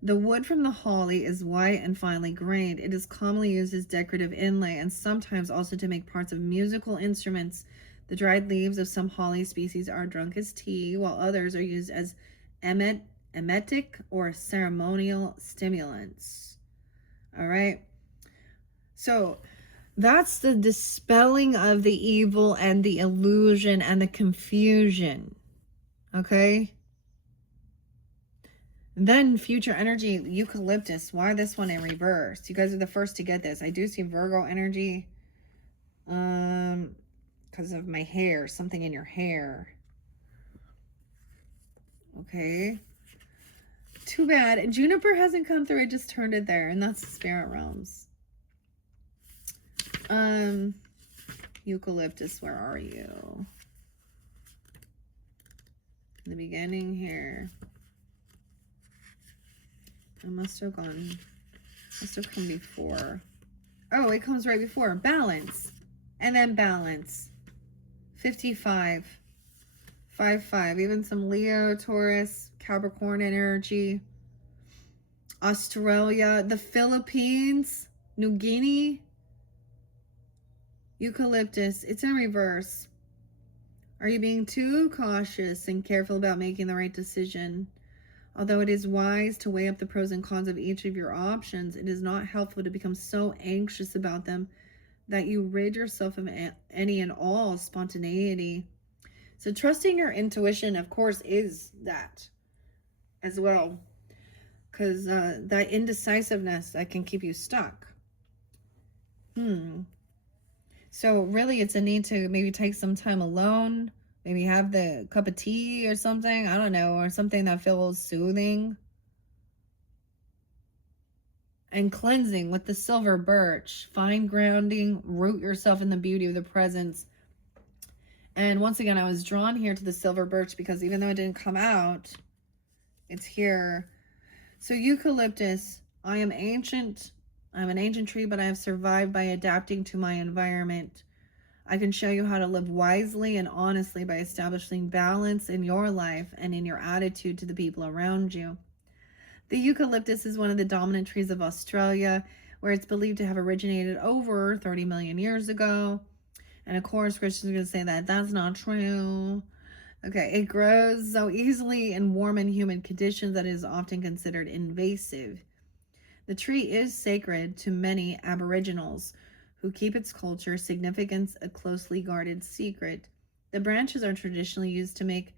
The wood from the holly is white and finely grained. It is commonly used as decorative inlay and sometimes also to make parts of musical instruments. The dried leaves of some holly species are drunk as tea, while others are used as emetic or ceremonial stimulants. All right. So that's the dispelling of the evil and the illusion and the confusion. Okay. Then future energy, eucalyptus. Why this one in reverse? You guys are the first to get this. I do see Virgo energy. Because of my hair, something in your hair. Okay. Too bad. Juniper hasn't come through. I just turned it there, and that's the spirit realms. Eucalyptus, where are you? In the beginning here. It must have come before. Oh, it comes right before. Balance. And then balance. 55. 5-5. Even some Leo, Taurus, Capricorn energy. Australia, the Philippines, New Guinea. Eucalyptus. It's in reverse. Are you being too cautious and careful about making the right decision? Although it is wise to weigh up the pros and cons of each of your options, it is not helpful to become so anxious about them that you rid yourself of any and all spontaneity. So trusting your intuition, of course, is that as well. Because that indecisiveness, that can keep you stuck. So really, it's a need to maybe take some time alone. Maybe have the cup of tea or something. I don't know. Or something that feels soothing. And cleansing with the silver birch. Fine grounding. Root yourself in the beauty of the presence. And once again, I was drawn here to the silver birch because even though it didn't come out, it's here. So eucalyptus. I am ancient. I'm an ancient tree, but I have survived by adapting to my environment. I can show you how to live wisely and honestly by establishing balance in your life and in your attitude to the people around you. The eucalyptus is one of the dominant trees of Australia, where it's believed to have originated over 30 million years ago. And of course, Christians are going to say that that's not true. Okay, it grows so easily in warm and humid conditions that it is often considered invasive. The tree is sacred to many Aboriginals who keep its culture, significance a closely guarded secret. The branches are traditionally used to make,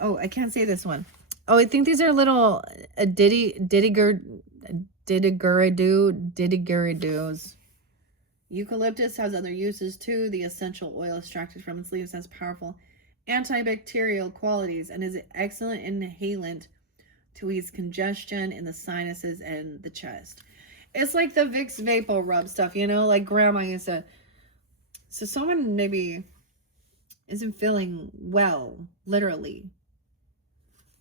oh, I can't say this one. Oh, I think these are little didgeridoos. Eucalyptus has other uses too. The essential oil extracted from its leaves has powerful antibacterial qualities and is an excellent inhalant to ease congestion in the sinuses and the chest. It's like the Vicks Vapor Rub stuff, you know, like grandma used to. So someone maybe isn't feeling well, literally.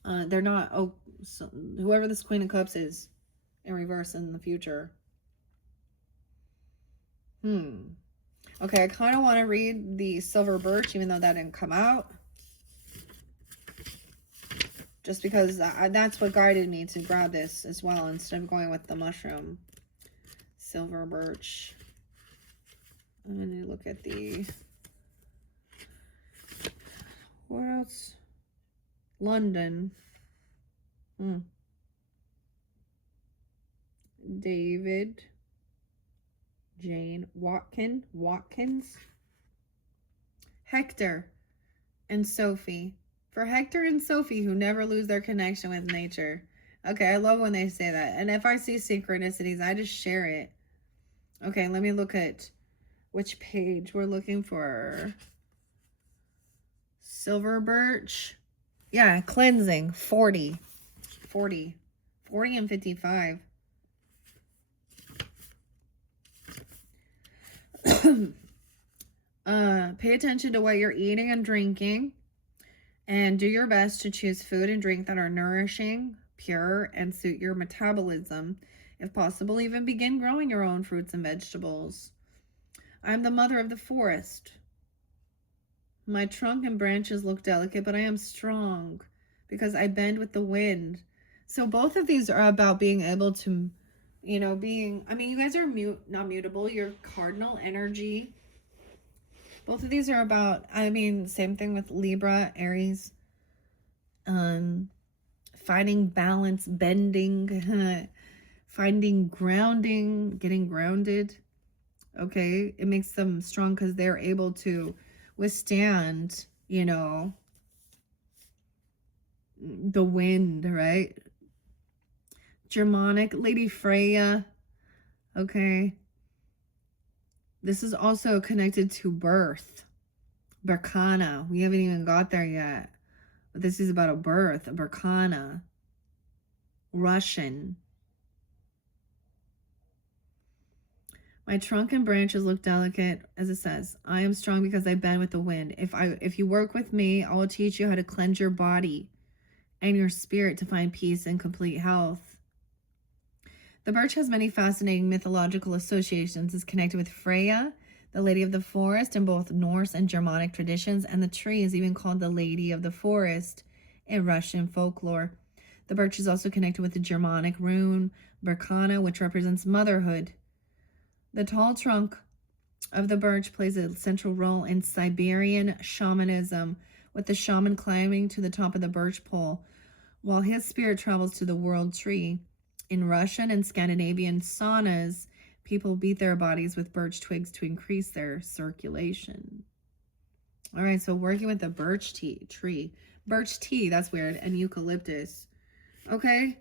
They're not, oh, so whoever this Queen of Cups is in reverse in the future. Okay, I kind of want to read the Silver Birch, even though that didn't come out. Just because that's what guided me to grab this as well, instead of going with the mushroom. Silver Birch. I'm going to look at the... What else? London. David. Jane Watkins. Hector and Sophie. For Hector and Sophie, who never lose their connection with nature. Okay, I love when they say that. And if I see synchronicities, I just share it. Okay, let me look at which page we're looking for. Silver Birch. Yeah, cleansing. 40 and 55. Pay attention to what you're eating and drinking, and do your best to choose food and drink that are nourishing, pure, and suit your metabolism. If possible, even begin growing your own fruits and vegetables. I'm the mother of the forest. My trunk and branches look delicate, but I am strong because I bend with the wind. So both of these are about being able to, you know, I mean, you guys are not mutable. You're cardinal energy. Both of these are about, I mean, same thing with Libra, Aries. Finding balance, bending, finding grounding, getting grounded. Okay, it makes them strong because they're able to withstand, you know, the wind, right? Germanic, Lady Freya. Okay. This is also connected to birth. Berkana. We haven't even got there yet. But this is about a birth. A Berkana. Russian. My trunk and branches look delicate, as it says. I am strong because I bend with the wind. If you work with me, I will teach you how to cleanse your body and your spirit to find peace and complete health. The birch has many fascinating mythological associations. It's connected with Freya, the Lady of the Forest, in both Norse and Germanic traditions, and the tree is even called the Lady of the Forest in Russian folklore. The birch is also connected with the Germanic rune Berkana, which represents motherhood. The tall trunk of the birch plays a central role in Siberian shamanism, with the shaman climbing to the top of the birch pole while his spirit travels to the world tree. In Russian and Scandinavian saunas, people beat their bodies with birch twigs to increase their circulation. All right, so working with the birch tree. Birch tea, that's weird, and eucalyptus. Okay,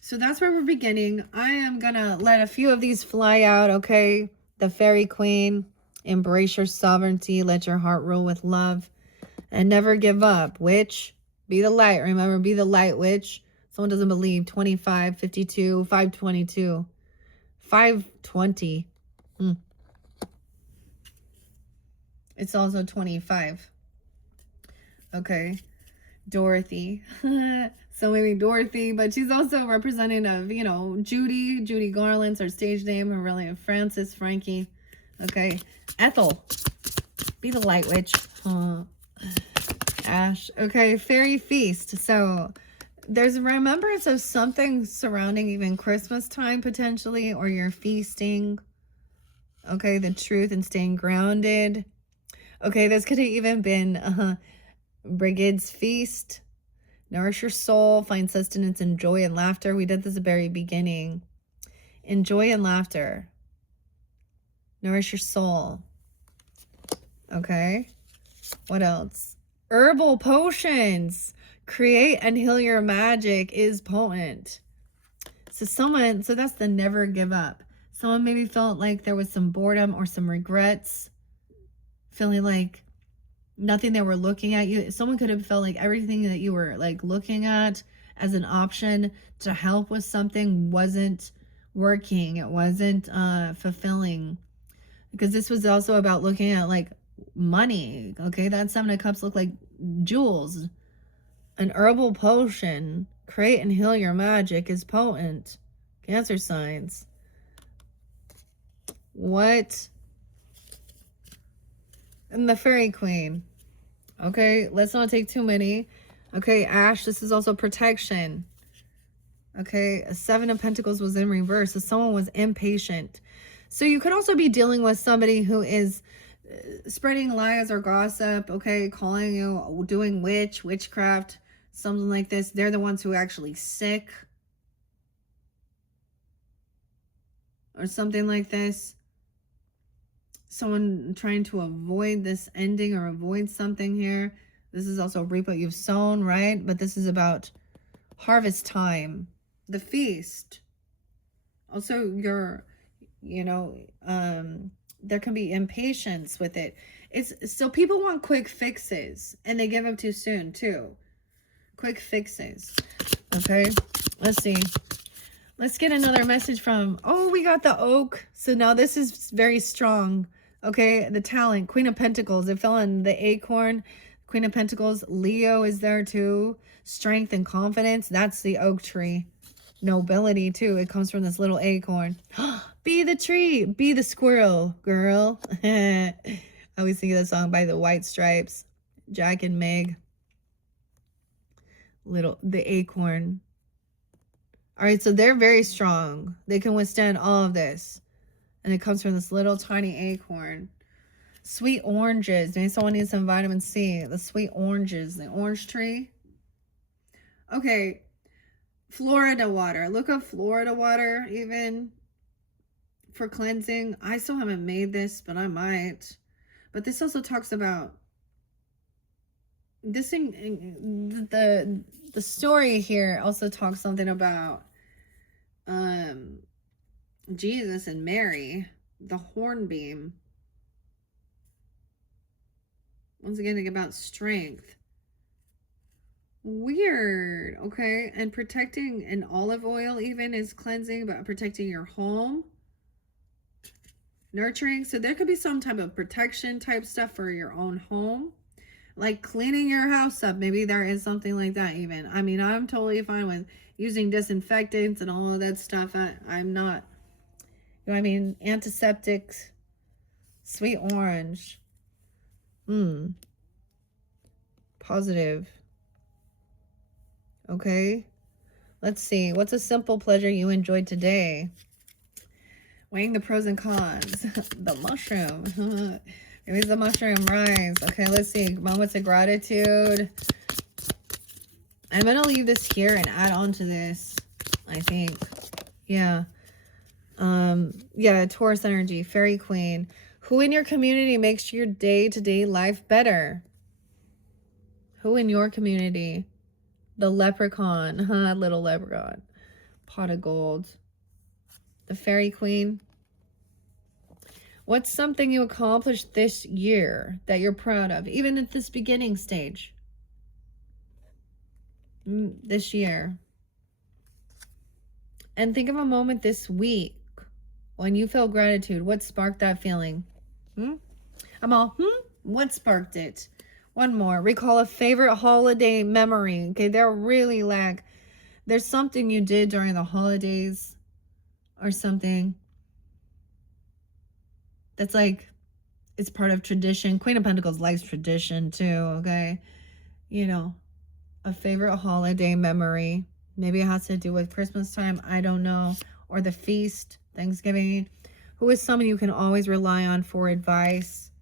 so that's where we're beginning. I am going to let a few of these fly out, okay? The Fairy Queen, embrace your sovereignty, let your heart rule with love, and never give up. Witch, be the light. Remember, be the light, witch. Someone doesn't believe. 25, 52, 522. 520. It's also 25. Okay. Dorothy. So maybe Dorothy, but she's also representing of, you know, Judy Garland's her stage name, her real name, Frances Frankie. Okay. Ethel. Be the light witch. Ash. Okay. Fairy feast. So there's a remembrance of something surrounding even Christmas time potentially, or you're feasting. Okay, the truth and staying grounded. Okay, this could have even been Brigide's feast. Nourish your soul, find sustenance in joy and laughter. We did this at the very beginning. In joy and laughter. Nourish your soul. Okay. What else? Herbal potions. Create and heal your magic is potent. So that's the never give up. Someone maybe felt like there was some boredom or some regrets. Feeling like nothing they were looking at you. Someone could have felt like everything that you were like looking at as an option to help with something wasn't working. It wasn't fulfilling. Because this was also about looking at like money. Okay, that Seven of Cups looked like jewels. An herbal potion. Create and heal your magic is potent. Cancer signs. What? And the Fairy Queen. Okay, let's not take too many. Okay, Ash, this is also protection. Okay, a Seven of Pentacles was in reverse. So someone was impatient. So you could also be dealing with somebody who is spreading lies or gossip, okay, calling you, doing witchcraft, something like this. They're the ones who are actually sick. Or something like this. Someone trying to avoid this ending or avoid something here. This is also reap what you've sown, right? But this is about harvest time. The feast. Also, your, there can be impatience with it. So people want quick fixes, and they give them too soon too. Quick fixes. Okay, let's see. Let's get another message from, we got the Oak. So now this is very strong. Okay, the talent, Queen of Pentacles. It fell in the Acorn. Queen of Pentacles. Leo is there too. Strength and confidence. That's the oak tree. Nobility too. It comes from this little acorn. Be the tree. Be the squirrel, girl. I always think of the song by the White Stripes. Jack and Meg. The acorn. All right, so they're very strong. They can withstand all of this. And it comes from this little tiny acorn. Sweet oranges. Maybe someone needs some vitamin C. The sweet oranges. The orange tree. Okay. Florida water. Look up Florida water even for cleansing. I still haven't made this, but I might. But this also talks about this thing. The story here also talks something about Jesus and Mary, the hornbeam. Once again, about strength. Weird. Okay. And protecting an olive oil even is cleansing, but protecting your home. Nurturing. So there could be some type of protection type stuff for your own home. Like cleaning your house up. Maybe there is something like that even. I mean, I'm totally fine with using disinfectants and all of that stuff. I'm not, antiseptics. Sweet orange. Positive. Okay. Let's see. What's a simple pleasure you enjoyed today? Weighing the pros and cons. The mushroom. Maybe it's the mushroom rise. Okay, let's see. Moments of gratitude. I'm going to leave this here and add on to this, I think. Yeah. Taurus energy. Fairy Queen. Who in your community makes your day-to-day life better? Who in your community? The leprechaun. Little leprechaun. Pot of gold. The Fairy Queen. What's something you accomplished this year that you're proud of, even at this beginning stage? This year. And think of a moment this week when you felt gratitude. What sparked that feeling? What sparked it? One more. Recall a favorite holiday memory. Okay, they're really there's something you did during the holidays or something that's like, it's part of tradition. Queen of Pentacles likes tradition too, okay? A favorite holiday memory. Maybe it has to do with Christmas time. I don't know. Or the feast, Thanksgiving. Who is someone you can always rely on for advice?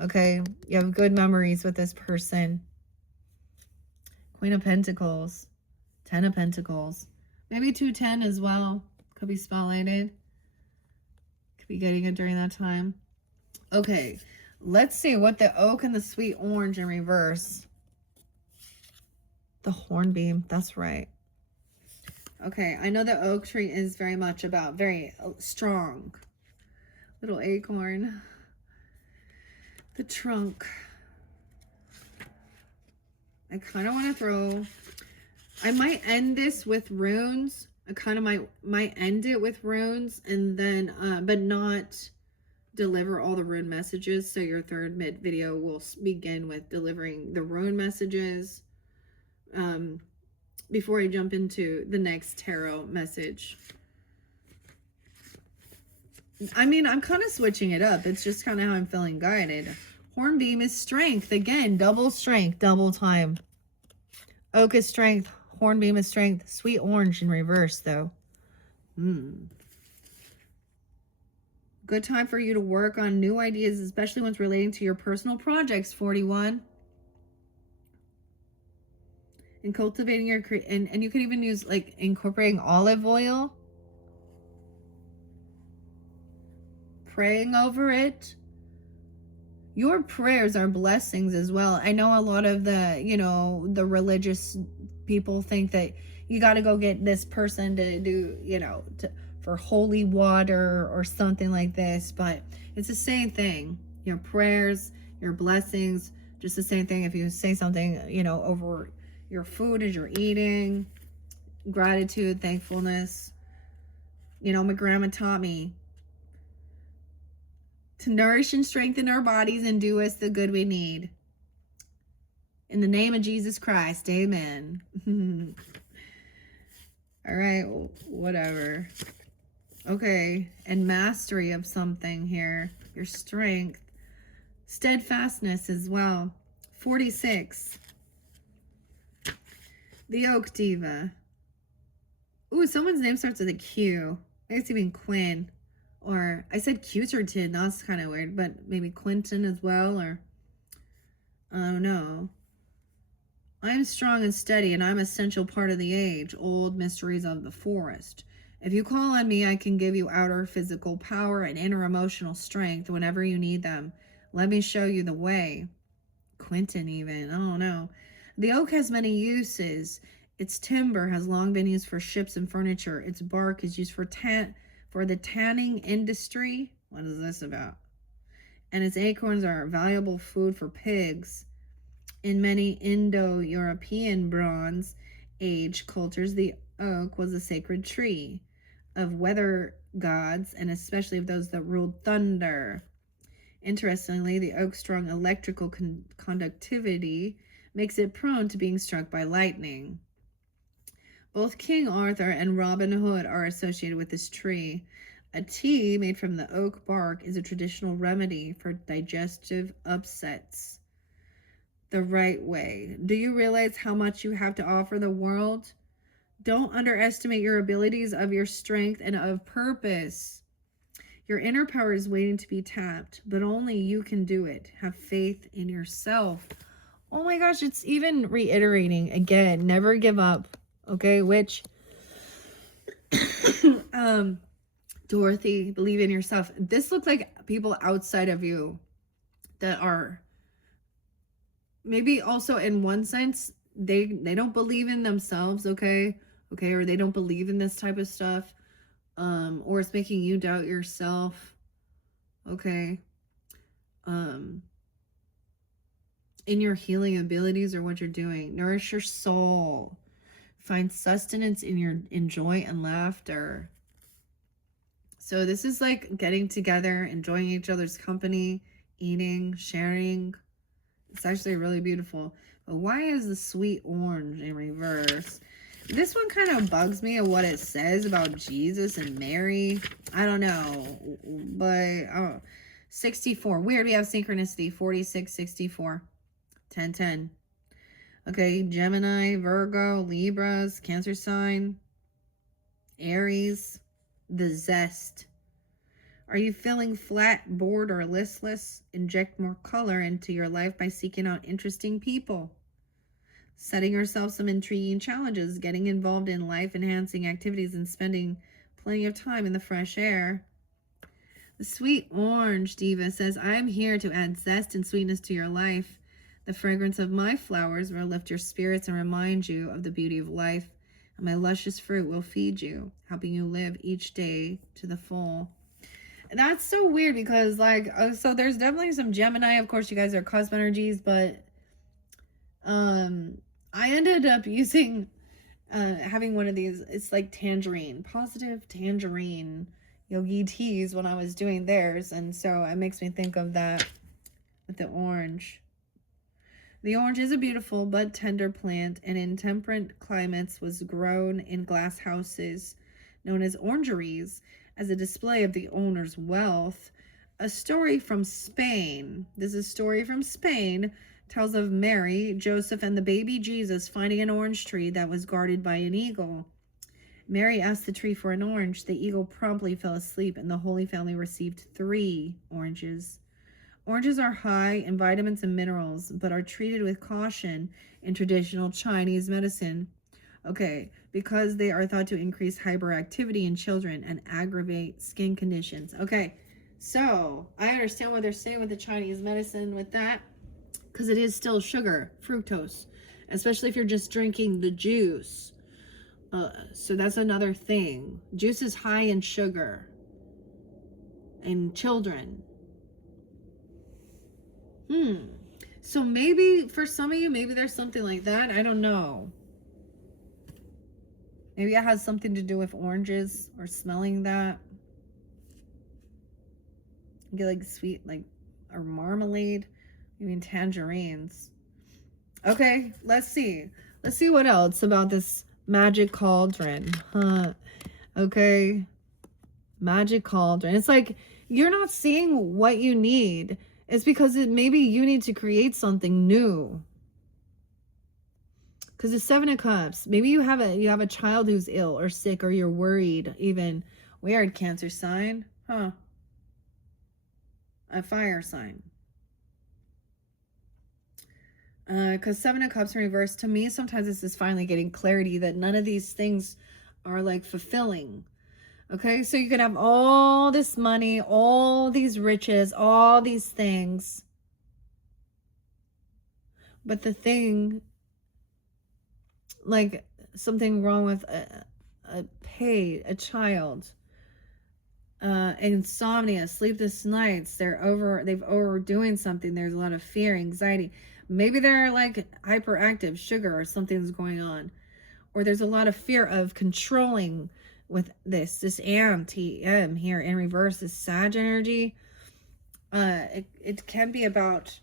Okay, you have good memories with this person. Queen of Pentacles. 10 of Pentacles. Maybe 210 as well. Could be spotlighted. Could be getting it during that time. Okay, let's see what the oak and the sweet orange in reverse. The hornbeam, that's right. Okay, I know the oak tree is very much about very strong. Little acorn. The trunk. I kind of want to throw... I might end this with runes. I kind of might end it with runes and then, but not deliver all the rune messages. So your third mid video will begin with delivering the rune messages before I jump into the next tarot message. I mean, I'm kind of switching it up. It's just kind of how I'm feeling guided. Hornbeam is strength. Again, double strength, double time. Oak is strength. Hornbeam is strength. Sweet orange in reverse, though. Good time for you to work on new ideas, especially ones relating to your personal projects, 41. And cultivating your... And you can even use, like, incorporating olive oil. Praying over it. Your prayers are blessings as well. I know a lot of the, you know, the religious people think that you got to go get this person to do, you know, for holy water or something like this. But it's the same thing. Your prayers, your blessings, just the same thing. If you say something, you know, over your food as you're eating, gratitude, thankfulness. You know, my grandma taught me to nourish and strengthen our bodies and do us the good we need. In the name of Jesus Christ, amen. All right, whatever. Okay, and mastery of something here. Your strength. Steadfastness as well. 46. The Oak Diva. Ooh, someone's name starts with a Q. Maybe it's even Quinn. Or I said Cuterton. That's kind of weird, but maybe Quentin as well, or I don't know. I am strong and steady, and I'm an essential part of the age. Old mysteries of the forest. If you call on me, I can give you outer physical power and inner emotional strength whenever you need them. Let me show you the way. Quentin even. I don't know. The oak has many uses. Its timber has long been used for ships and furniture. Its bark is used for the tanning industry. What is this about? And its acorns are valuable food for pigs. In many Indo-European Bronze Age cultures, the oak was a sacred tree of weather gods, and especially of those that ruled thunder. Interestingly, the oak's strong electrical conductivity makes it prone to being struck by lightning. Both King Arthur and Robin Hood are associated with this tree. A tea made from the oak bark is a traditional remedy for digestive upsets. The right way. Do you realize how much you have to offer the world? Don't underestimate your abilities of your strength and of purpose. Your inner power is waiting to be tapped, but only you can do it. Have faith in yourself. Oh my gosh, it's even reiterating again, never give up. Okay, which Dorothy, believe in yourself. This looks like people outside of you that are maybe also in one sense they don't believe in themselves, okay, or they don't believe in this type of stuff, or it's making you doubt yourself, okay, in your healing abilities or what you're doing. Nourish your soul. Find sustenance in joy and laughter. So this is like getting together, enjoying each other's company, eating, sharing. It's actually really beautiful. But why is the sweet orange in reverse? This one kind of bugs me of what it says about Jesus and Mary. I don't know. But 64. Weird, we have synchronicity. 46, 64. 10, 10. Okay, Gemini, Virgo, Libras, Cancer sign, Aries, the zest. Are you feeling flat, bored, or listless? Inject more color into your life by seeking out interesting people. Setting yourself some intriguing challenges, getting involved in life-enhancing activities, and spending plenty of time in the fresh air. The Sweet Orange Diva says, I am here to add zest and sweetness to your life. The fragrance of my flowers will lift your spirits and remind you of the beauty of life. And my luscious fruit will feed you, helping you live each day to the full. And that's so weird because, like, so there's definitely some Gemini. Of course, you guys are cusp energies, but I ended up using having one of these. It's like tangerine, positive tangerine yogi teas when I was doing theirs, and so it makes me think of that with the orange. The orange is a beautiful but tender plant, and in temperate climates was grown in glass houses known as orangeries as a display of the owner's wealth. A story from Spain. This is a story from Spain. Tells of Mary, Joseph, and the baby Jesus finding an orange tree that was guarded by an eagle. Mary asked the tree for an orange. The eagle promptly fell asleep, and the Holy Family received 3 oranges. Oranges are high in vitamins and minerals, but are treated with caution in traditional Chinese medicine. Okay, because they are thought to increase hyperactivity in children and aggravate skin conditions. Okay, so I understand what they're saying with the Chinese medicine with that, because it is still sugar, fructose, especially if you're just drinking the juice. So that's another thing. Juice is high in sugar in children. So maybe for some of you, maybe there's something like that. I don't know. Maybe it has something to do with oranges or smelling that. You get like sweet, like, or marmalade. I mean tangerines. Okay, let's see. Let's see what else about this magic cauldron. Okay. Magic cauldron. It's like you're not seeing what you need. It's because maybe you need to create something new. Because the 7 of Cups, maybe you have a child who's ill or sick, or you're worried even. Weird, Cancer sign. A fire sign. Because 7 of Cups in reverse, to me, sometimes this is finally getting clarity that none of these things are like fulfilling. Okay, so you could have all this money, all these riches, all these things. But the thing, like something wrong with a child, insomnia, sleepless nights, they've overdoing something. There's a lot of fear, anxiety. Maybe they're like hyperactive, sugar, or something's going on. Or there's a lot of fear of controlling with this TM here in reverse, this Sag energy. It can be about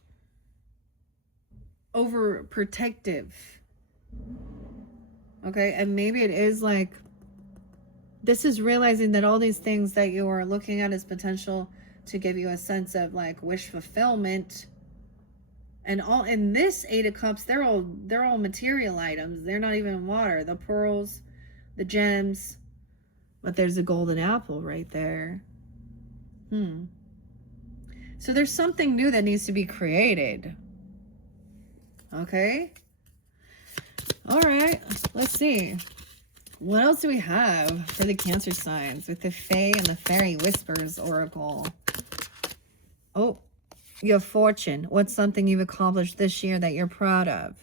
overprotective. Okay, and maybe it is like, this is realizing that all these things that you are looking at as potential to give you a sense of like wish fulfillment, and all in this 8 of Cups, they're all material items. They're not even water. The pearls, the gems, but there's a golden apple right there. So there's something new that needs to be created. Okay. All right. Let's see. What else do we have for the Cancer signs with the Fae and the Fairy Whispers Oracle? Oh, your fortune. What's something you've accomplished this year that you're proud of?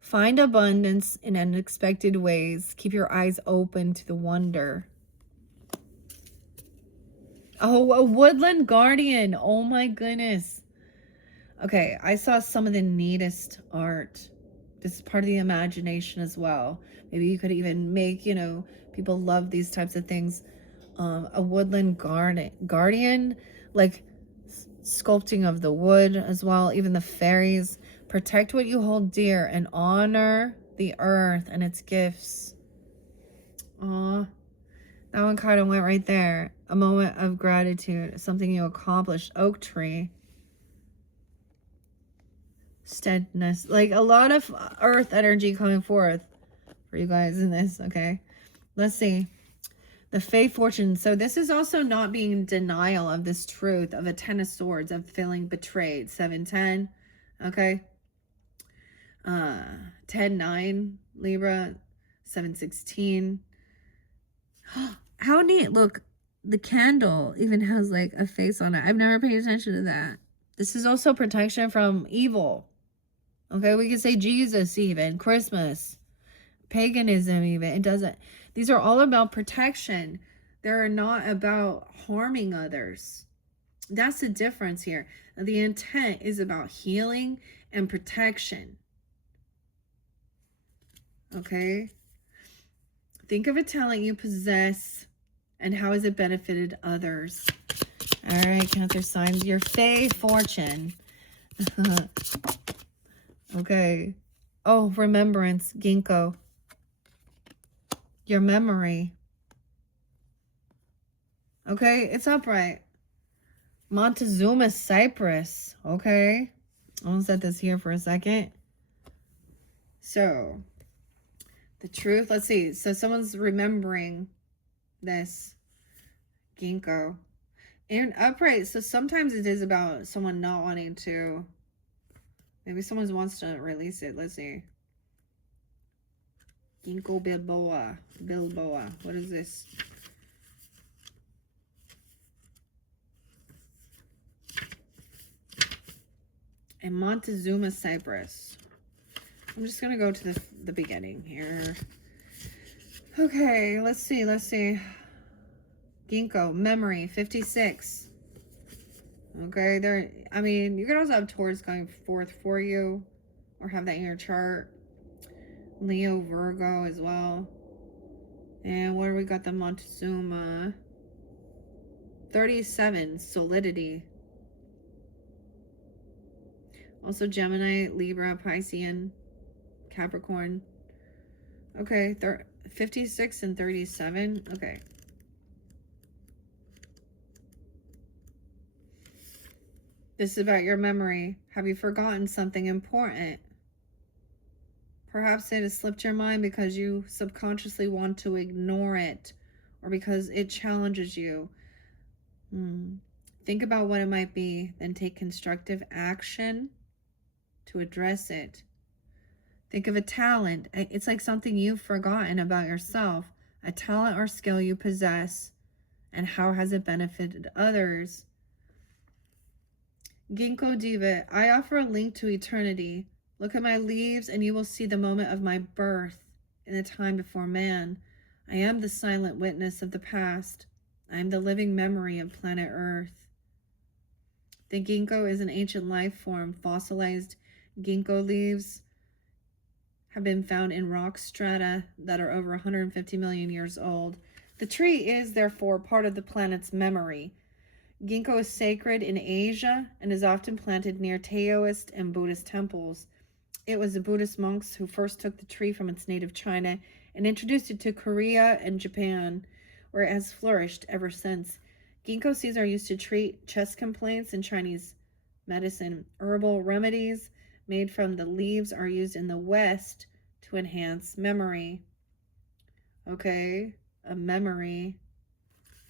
Find abundance in unexpected ways. Keep your eyes open to the wonder. Oh, a woodland guardian. Oh my goodness. Okay, I saw some of the neatest art. This is part of the imagination as well. Maybe you could even make, people love these types of things. A woodland guardian, like sculpting of the wood as well. Even the fairies. Protect what you hold dear and honor the earth and its gifts. Aw, that one kind of went right there. A moment of gratitude, something you accomplished. Oak tree. Steadiness, like a lot of earth energy coming forth for you guys in this. Okay, let's see. The Fae fortune. So this is also not being in denial of this truth of a 10 of swords, of feeling betrayed. 7-10. Okay. 10-9 Libra. 7-16. How neat. Look, the candle even has like a face on it. I've never paid attention to that. This is also protection from evil. Okay, we can say Jesus even, Christmas, paganism even. It doesn't. These are all about protection. They're not about harming others. That's the difference here. The intent is about healing and protection. Okay? Think of a talent you possess and how has it benefited others. All right, Cancer signs. Your Fae fortune. Okay. Oh, remembrance, ginkgo. Your memory. Okay, it's upright. Montezuma cypress. Okay. I'll set this here for a second. So, the truth. Let's see. So, someone's remembering this. Ginkgo. And upright. So, sometimes it is about someone not wanting to. Maybe someone wants to release it. Let's see. Ginkgo biloba. Biloba. What is this? And Montezuma cypress. I'm just going to go to the beginning here. Okay, let's see. Ginkgo, memory, 56. Okay, there. I mean, you could also have Taurus going forth for you, or have that in your chart. Leo, Virgo as well. And where we got the Montezuma? 37, solidity. Also Gemini, Libra, Piscean, Capricorn. Okay, 56 and 37. Okay. This is about your memory. Have you forgotten something important? Perhaps it has slipped your mind because you subconsciously want to ignore it, or because it challenges you. Think about what it might be, then take constructive action to address it. Think of a talent. It's like something you've forgotten about yourself, a talent or skill you possess, and how has it benefited others. Ginkgo Diva, I offer a link to eternity. Look at my leaves and you will see the moment of my birth in the time before man. I am the silent witness of the past. I am the living memory of planet Earth. The ginkgo is an ancient life form. Fossilized ginkgo leaves have been found in rock strata that are over 150 million years old. The tree is therefore part of the planet's memory. Ginkgo is sacred in Asia and is often planted near Taoist and Buddhist temples. It was the Buddhist monks who first took the tree from its native China and introduced it to Korea and Japan, where it has flourished ever since. Ginkgo seeds are used to treat chest complaints in Chinese medicine. Herbal remedies made from the leaves are used in the West to enhance memory. Okay, a memory.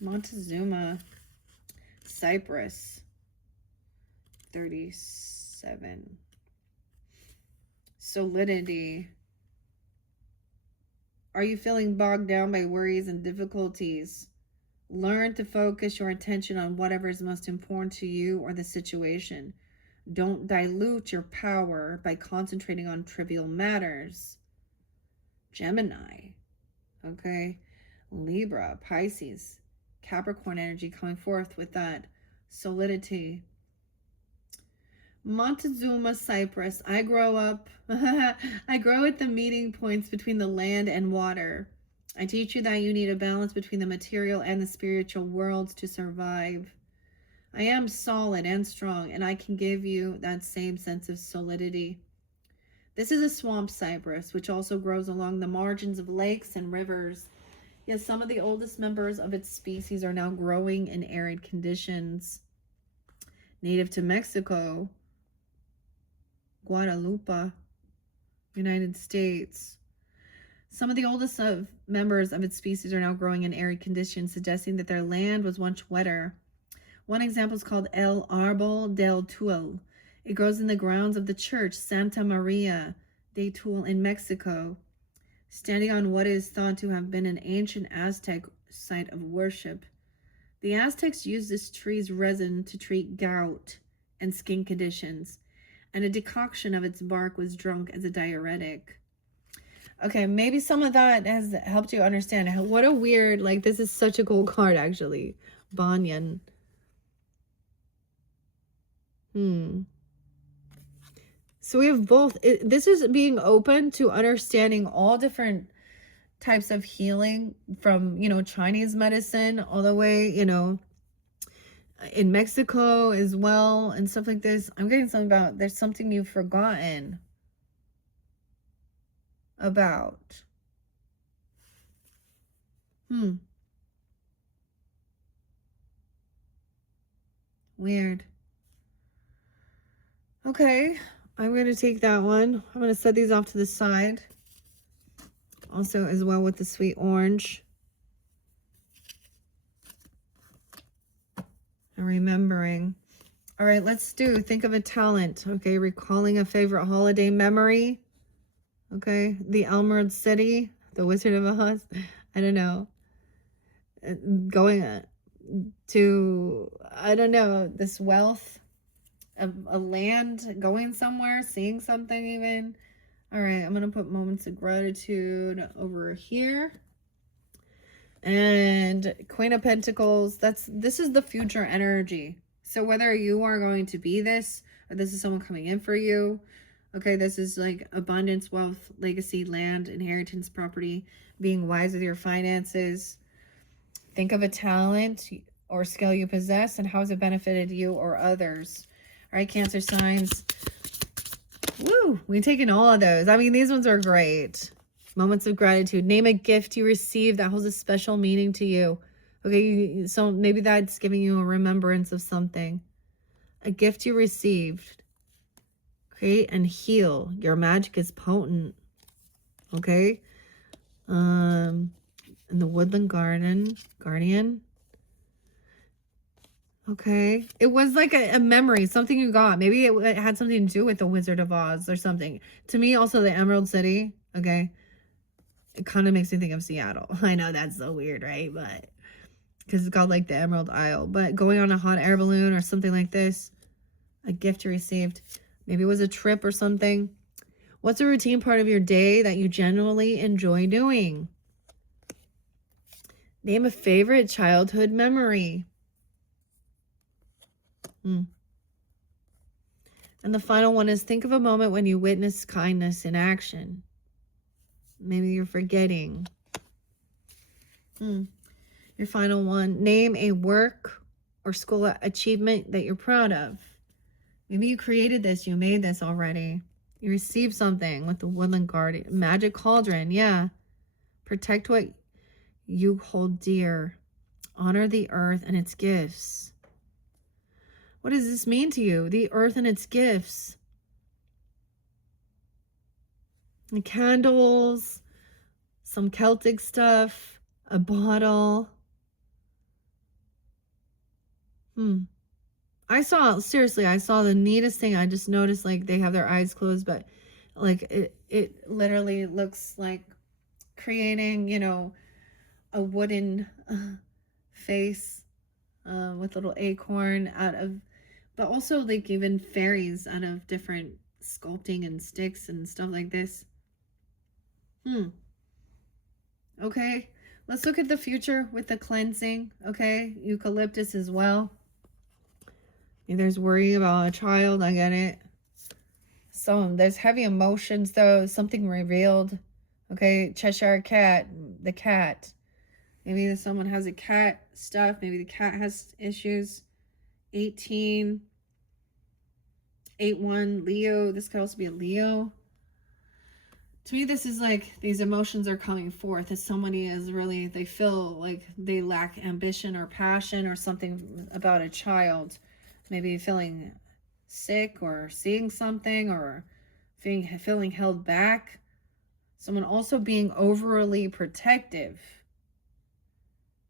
Montezuma cypress, 37. Solidity. Are you feeling bogged down by worries and difficulties? Learn to focus your attention on whatever is most important to you or the situation. Don't dilute your power by concentrating on trivial matters. Gemini. Okay. Libra, Pisces, Capricorn energy coming forth with that solidity. Montezuma cypress. I grow at the meeting points between the land and water. I teach you that you need a balance between the material and the spiritual worlds to survive. I am solid and strong, and I can give you that same sense of solidity. This is a swamp cypress, which also grows along the margins of lakes and rivers. Yes, some of the oldest members of its species are now growing in arid conditions. Native to Mexico, Guadalupe, United States. Some of the oldest members of its species are now growing in arid conditions, suggesting that their land was once wetter. One example is called El Árbol del Tul. It grows in the grounds of the church Santa Maria de Tul in Mexico, standing on what is thought to have been an ancient Aztec site of worship. The Aztecs used this tree's resin to treat gout and skin conditions, and a decoction of its bark was drunk as a diuretic. Okay, maybe some of that has helped you understand what a weird, like, this is such a cool card, actually. Banyan. So we have both. This is being open to understanding all different types of healing, from, you know, Chinese medicine all the way, you know, in Mexico as well, and stuff like this. I'm getting something about, there's something you've forgotten about. Weird. Okay, I'm going to take that one. I'm going to set these off to the side. Also, as well, with the sweet orange. And remembering. All right, let's do think of a talent. Okay, recalling a favorite holiday memory. Okay, the Emerald City, the Wizard of Oz. I don't know. Going to, I don't know, this wealth, a land, going somewhere, seeing something even. All right, I'm going to put moments of gratitude over here. And Queen of Pentacles, this is the future energy. So whether you are going to be this, or this is someone coming in for you, okay, this is like abundance, wealth, legacy, land, inheritance, property, being wise with your finances. Think of a talent or skill you possess and how has it benefited you or others. All right, Cancer signs. Woo, we've taken all of those. I mean, these ones are great. Moments of gratitude. Name a gift you received that holds a special meaning to you. Okay, so maybe that's giving you a remembrance of something. A gift you received. Create and heal. Your magic is potent. Okay. In the woodland guardian. Okay. It was like a memory, something you got. Maybe it had something to do with the Wizard of Oz or something. To me, also the Emerald City. Okay. It kind of makes me think of Seattle. I know that's so weird, right? But because it's called like the Emerald Isle. But going on a hot air balloon or something like this. A gift you received. Maybe it was a trip or something. What's a routine part of your day that you genuinely enjoy doing? Name a favorite childhood memory. And the final one is think of a moment when you witnessed kindness in action. Maybe you're forgetting. Your final one. Name a work or school achievement that you're proud of. Maybe you created this. You made this already. You received something with the Woodland Guardian. Magic Cauldron. Yeah. Protect what you hold dear. Honor the earth and its gifts. What does this mean to you? The earth and its gifts. The candles. Some Celtic stuff. A bottle. I saw the neatest thing. I just noticed, like, they have their eyes closed, but like it literally looks like creating, you know, a wooden face with little acorn out of, but also like even fairies out of different sculpting and sticks and stuff like this. Okay, let's look at the future with the cleansing. Okay, eucalyptus as well. There's worry about a child. I get it. So there's heavy emotions though. Something revealed. Okay, Cheshire Cat, the cat. Maybe someone has a cat stuff. Maybe the cat has issues. 18. 8-1, Leo. This could also be a Leo. To me, this is like these emotions are coming forth as somebody is really, they feel like they lack ambition or passion or something about a child. Maybe feeling sick or seeing something or feeling held back. Someone also being overly protective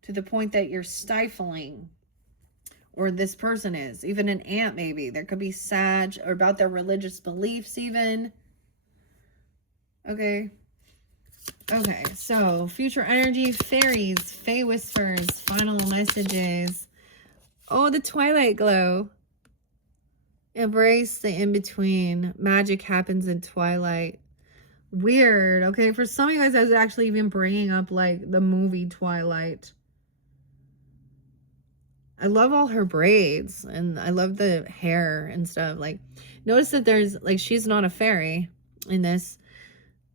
to the point that you're stifling, or this person is. Even an aunt maybe. There could be Sag or about their religious beliefs even. Okay. Okay, so future energy, fairies, fae whispers, final messages. Oh, the twilight glow. Embrace the in-between. Magic happens in twilight. Weird. Okay, for some of you guys, I was actually even bringing up like the movie Twilight. I love all her braids and I love the hair and stuff. Like, notice that there's like, she's not a fairy in this,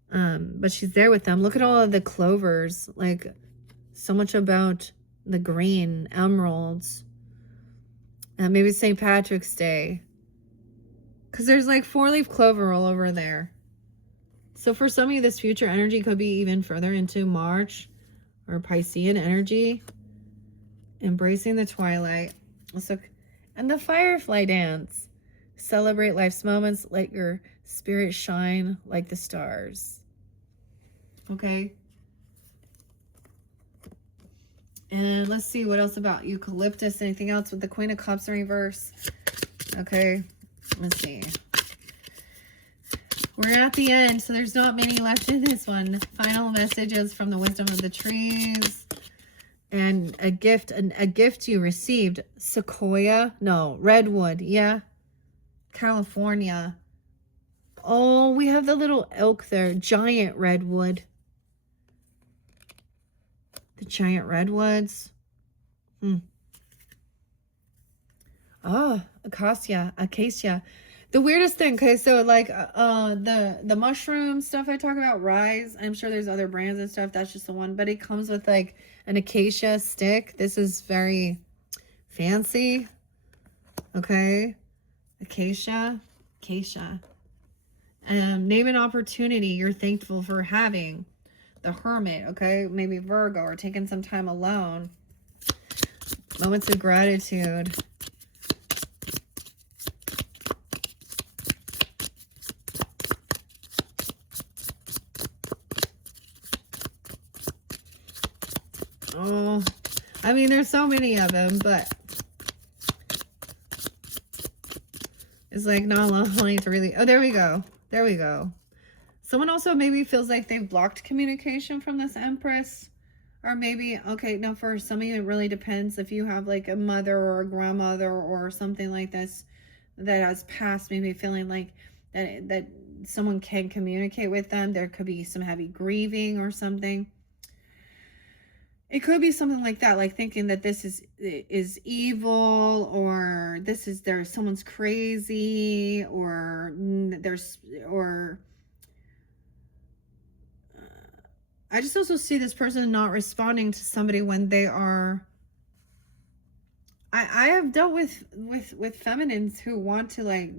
but she's there with them. Look at all of the clovers. Like, so much about the green emeralds. Maybe St. Patrick's Day. Because there's like 4-leaf clover all over there. So for some of you, this future energy could be even further into March or Piscean energy. Embracing the twilight. Also, and the firefly dance. Celebrate life's moments. Let your spirit shine like the stars. Okay. And let's see what else about eucalyptus. Anything else with the Queen of Cups in reverse? Okay. Let's see. We're at the end, so there's not many left in this one. Final messages from the wisdom of the trees. And a gift you received. Sequoia. No, redwood. Yeah. California. Oh, we have the little elk there. Giant redwood. The giant redwoods. Oh, acacia. The weirdest thing, okay, so like the mushroom stuff I talk about, Rise, I'm sure there's other brands and stuff, that's just the one, but it comes with like an acacia stick. This is very fancy. Okay. Acacia. Name an opportunity you're thankful for having. The Hermit, okay? Maybe Virgo, or taking some time alone. Moments of gratitude. Oh, I mean, there's so many of them, but it's like not allowing to really. Oh, there we go. There we go. Someone also maybe feels like they've blocked communication from this Empress. Or maybe, okay, now for some of you, it really depends if you have like a mother or a grandmother or something like this that has passed, maybe feeling like that someone can communicate with them. There could be some heavy grieving or something. It could be something like that, like thinking that this is evil, or someone's crazy, or I just also see this person not responding to somebody when they are. I have dealt with feminines who want to like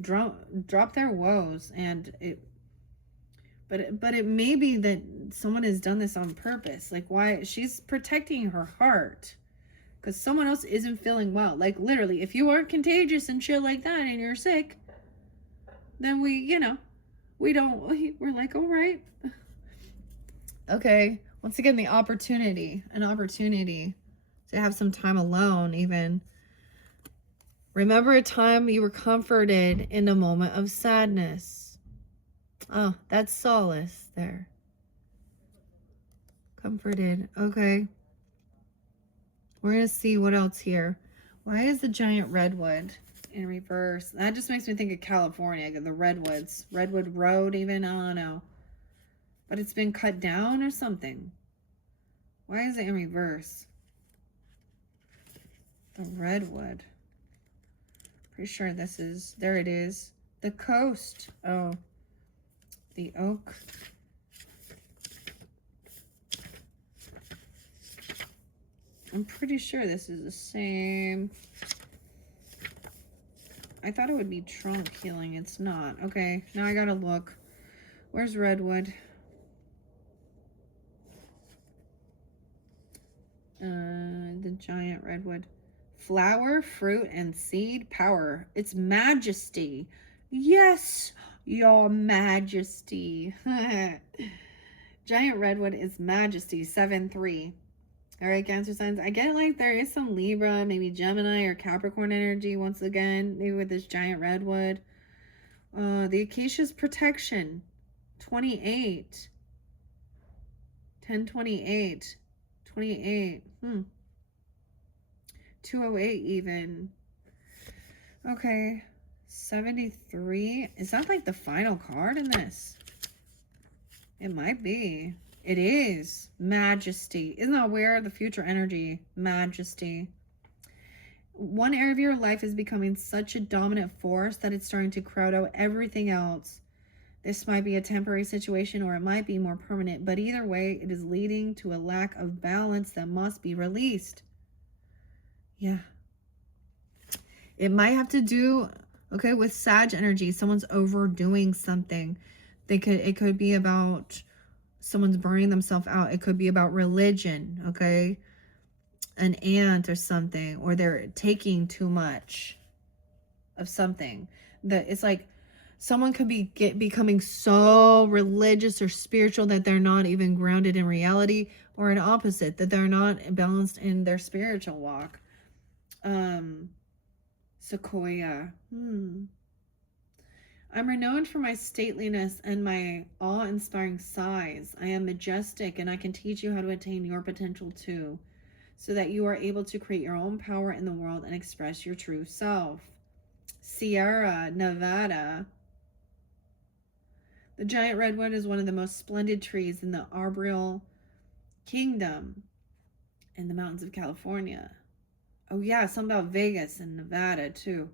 drop their woes, and but it may be that someone has done this on purpose. Like, why? She's protecting her heart because someone else isn't feeling well. Like, literally, if you aren't contagious and shit like that and you're sick, then we're like, all right. Okay, once again, an opportunity to have some time alone, even. Remember a time you were comforted in a moment of sadness. Oh, that's solace there. Comforted. Okay. We're going to see what else here. Why is the giant redwood in reverse? That just makes me think of California, the redwoods. Redwood Road even, I don't know. But it's been cut down or something. Why is it in reverse? The redwood. Pretty sure this is, there it is. The coast. Oh, the oak. I'm pretty sure this is the same. I thought it would be trunk healing. It's not. Okay, now I gotta look. Where's redwood? The giant redwood. Flower, fruit, and seed power. It's majesty. Yes, your majesty. Giant redwood is majesty. 7-3. All right, Cancer signs. I get like there is some Libra, maybe Gemini or Capricorn energy once again, maybe with this giant redwood. The acacia's protection. 28. 10-28. 28. 208 even. Okay. 73. Is that like the final card in this? It might be. It is. Majesty. Isn't that weird? The future energy. Majesty. One area of your life is becoming such a dominant force that it's starting to crowd out everything else. This might be a temporary situation or it might be more permanent, but either way, it is leading to a lack of balance that must be released. Yeah. It might have to do, okay, with Sag energy. Someone's overdoing something. It could be about someone's burning themselves out. It could be about religion, okay? An aunt or something, or they're taking too much of something. That it's like someone could be becoming so religious or spiritual that they're not even grounded in reality, or an opposite, that they're not balanced in their spiritual walk. Sequoia. I'm renowned for my stateliness and my awe-inspiring size. I am majestic, and I can teach you how to attain your potential too, so that you are able to create your own power in the world and express your true self. Sierra Nevada. The giant redwood is one of the most splendid trees in the arboreal kingdom in the mountains of California. Oh yeah, something about Vegas and Nevada too.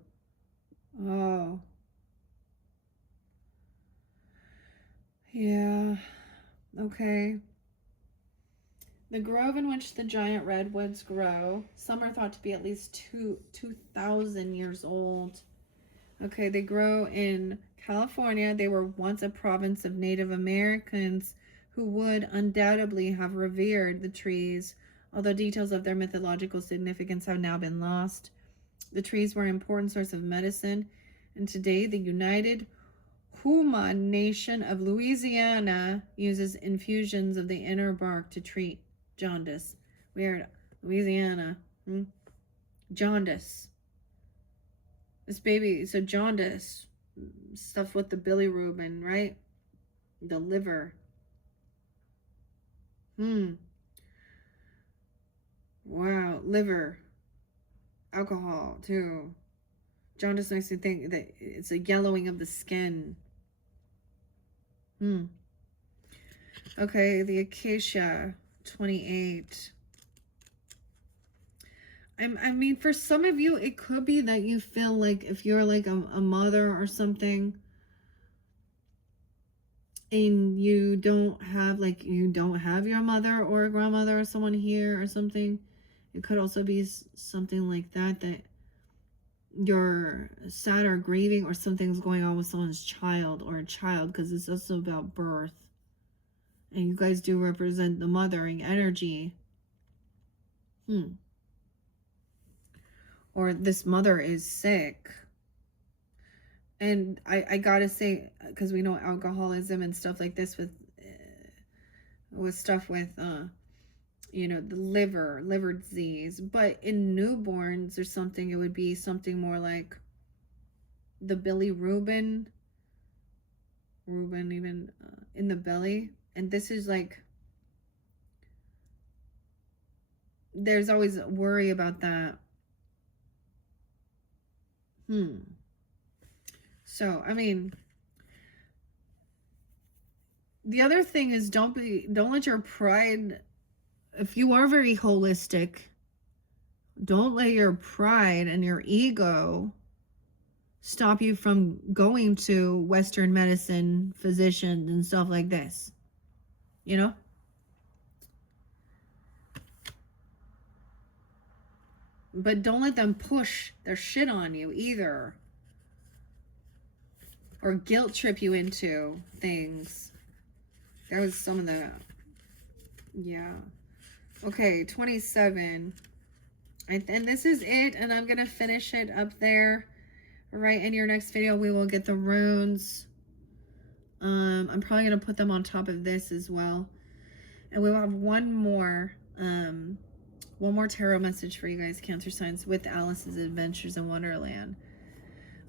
Oh. Yeah. Okay. The grove in which the giant redwoods grow, some are thought to be at least 2,000 years old. Okay, they grow in California. They were once a province of Native Americans who would undoubtedly have revered the trees, although details of their mythological significance have now been lost. The trees were an important source of medicine, and today the United Huma Nation of Louisiana uses infusions of the inner bark to treat jaundice. Weird. Louisiana. Jaundice. This baby, so jaundice. Stuff with the bilirubin, right? The liver. Wow. Liver. Alcohol, too. Jaundice makes me think that it's a yellowing of the skin. Okay, the acacia, 28. I mean, for some of you, it could be that you feel like if you're like a mother or something, and you don't have your mother or a grandmother or someone here or something. It could also be something like that you're sad or grieving, or something's going on with someone's child or a child, because it's also about birth. And you guys do represent the mothering energy. Or this mother is sick. And I gotta say, because we know alcoholism and stuff like this with stuff with, you know, the liver disease. But in newborns or something, it would be something more like the bilirubin even in the belly. And this is like, there's always worry about that. So, I mean, the other thing is don't let your pride, if you are very holistic, don't let your pride and your ego stop you from going to Western medicine physicians and stuff like this. You know? But don't let them push their shit on you either. Or guilt trip you into things. That was some of the... Yeah. Okay, 27. And this is it. And I'm going to finish it up there. Right in your next video, we will get the runes. I'm probably going to put them on top of this as well. And we will have one more tarot message for you guys, Cancer signs, with Alice's Adventures in Wonderland.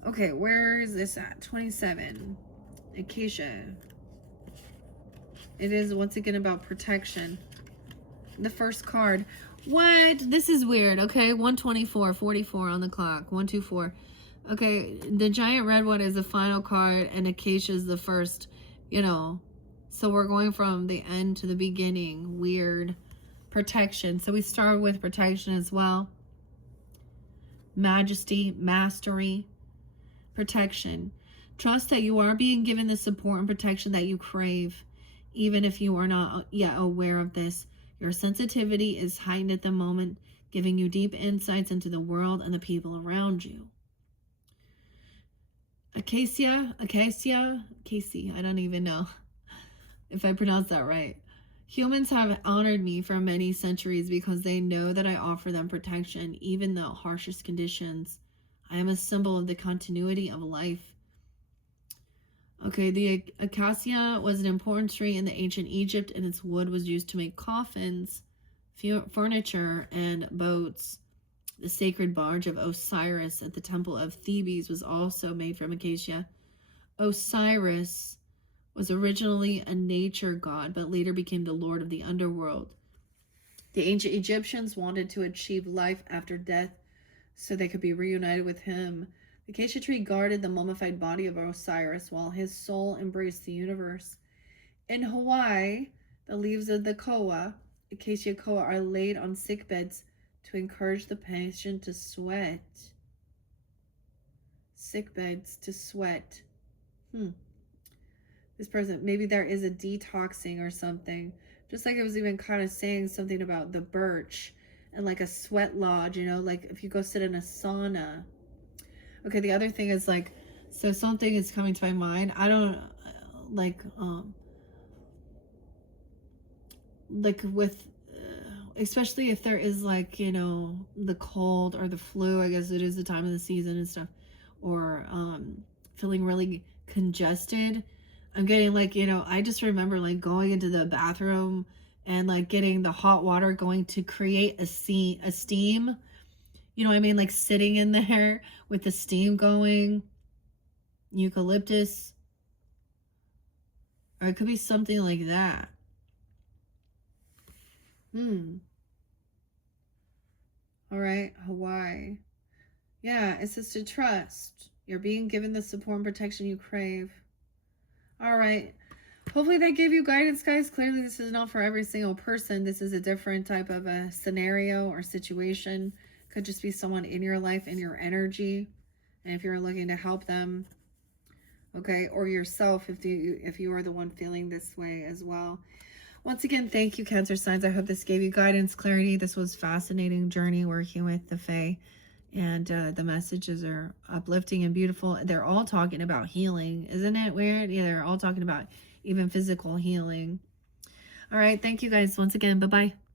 Okay, where is this at? 27. Acacia. It is once again about protection. The first card. What? This is weird. Okay, 124, 44 on the clock. 124. Okay, the giant red one is the final card, and Acacia is the first. You know, so we're going from the end to the beginning. Weird. Protection. So we start with protection as well. Majesty, mastery, protection. Trust that you are being given the support and protection that you crave, even if you are not yet aware of this. Your sensitivity is heightened at the moment, giving you deep insights into the world and the people around you. Casey, I don't even know if I pronounced that right. Humans have honored me for many centuries because they know that I offer them protection, even the harshest conditions. I am a symbol of the continuity of life. Okay, the acacia was an important tree in the ancient Egypt, and its wood was used to make coffins, furniture, and boats. The sacred barge of Osiris at the temple of Thebes was also made from acacia. Osiris was originally a nature god, but later became the lord of the underworld. The ancient Egyptians wanted to achieve life after death so they could be reunited with him. The acacia tree guarded the mummified body of Osiris while his soul embraced the universe. In Hawaii, the leaves of the koa, acacia koa, are laid on sick beds to encourage the patient to sweat. Sick beds to sweat. This person, maybe there is a detoxing or something. Just like it was even kind of saying something about the birch and like a sweat lodge, you know, like if you go sit in a sauna. Okay, the other thing is like, so something is coming to my mind. I don't like with especially if there is like, you know, the cold or the flu, I guess it is the time of the season and stuff, or feeling really congested. I'm getting like, you know, I just remember like going into the bathroom and like getting the hot water going to create a steam. You know what I mean? Like sitting in there with the steam going, eucalyptus, or it could be something like that. All right, Hawaii. Yeah, it says to trust. You're being given the support and protection you crave. All right. Hopefully that gave you guidance, guys. Clearly this is not for every single person. This is a different type of a scenario or situation. Could just be someone in your life, in your energy. And if you're looking to help them, okay, or yourself if you are the one feeling this way as well. Once again, thank you, Cancer signs. I hope this gave you guidance, clarity. This was a fascinating journey working with the Fae. And the messages are uplifting and beautiful. They're all talking about healing. Isn't it weird? Yeah, they're all talking about even physical healing. All right. Thank you guys once again. Bye-bye.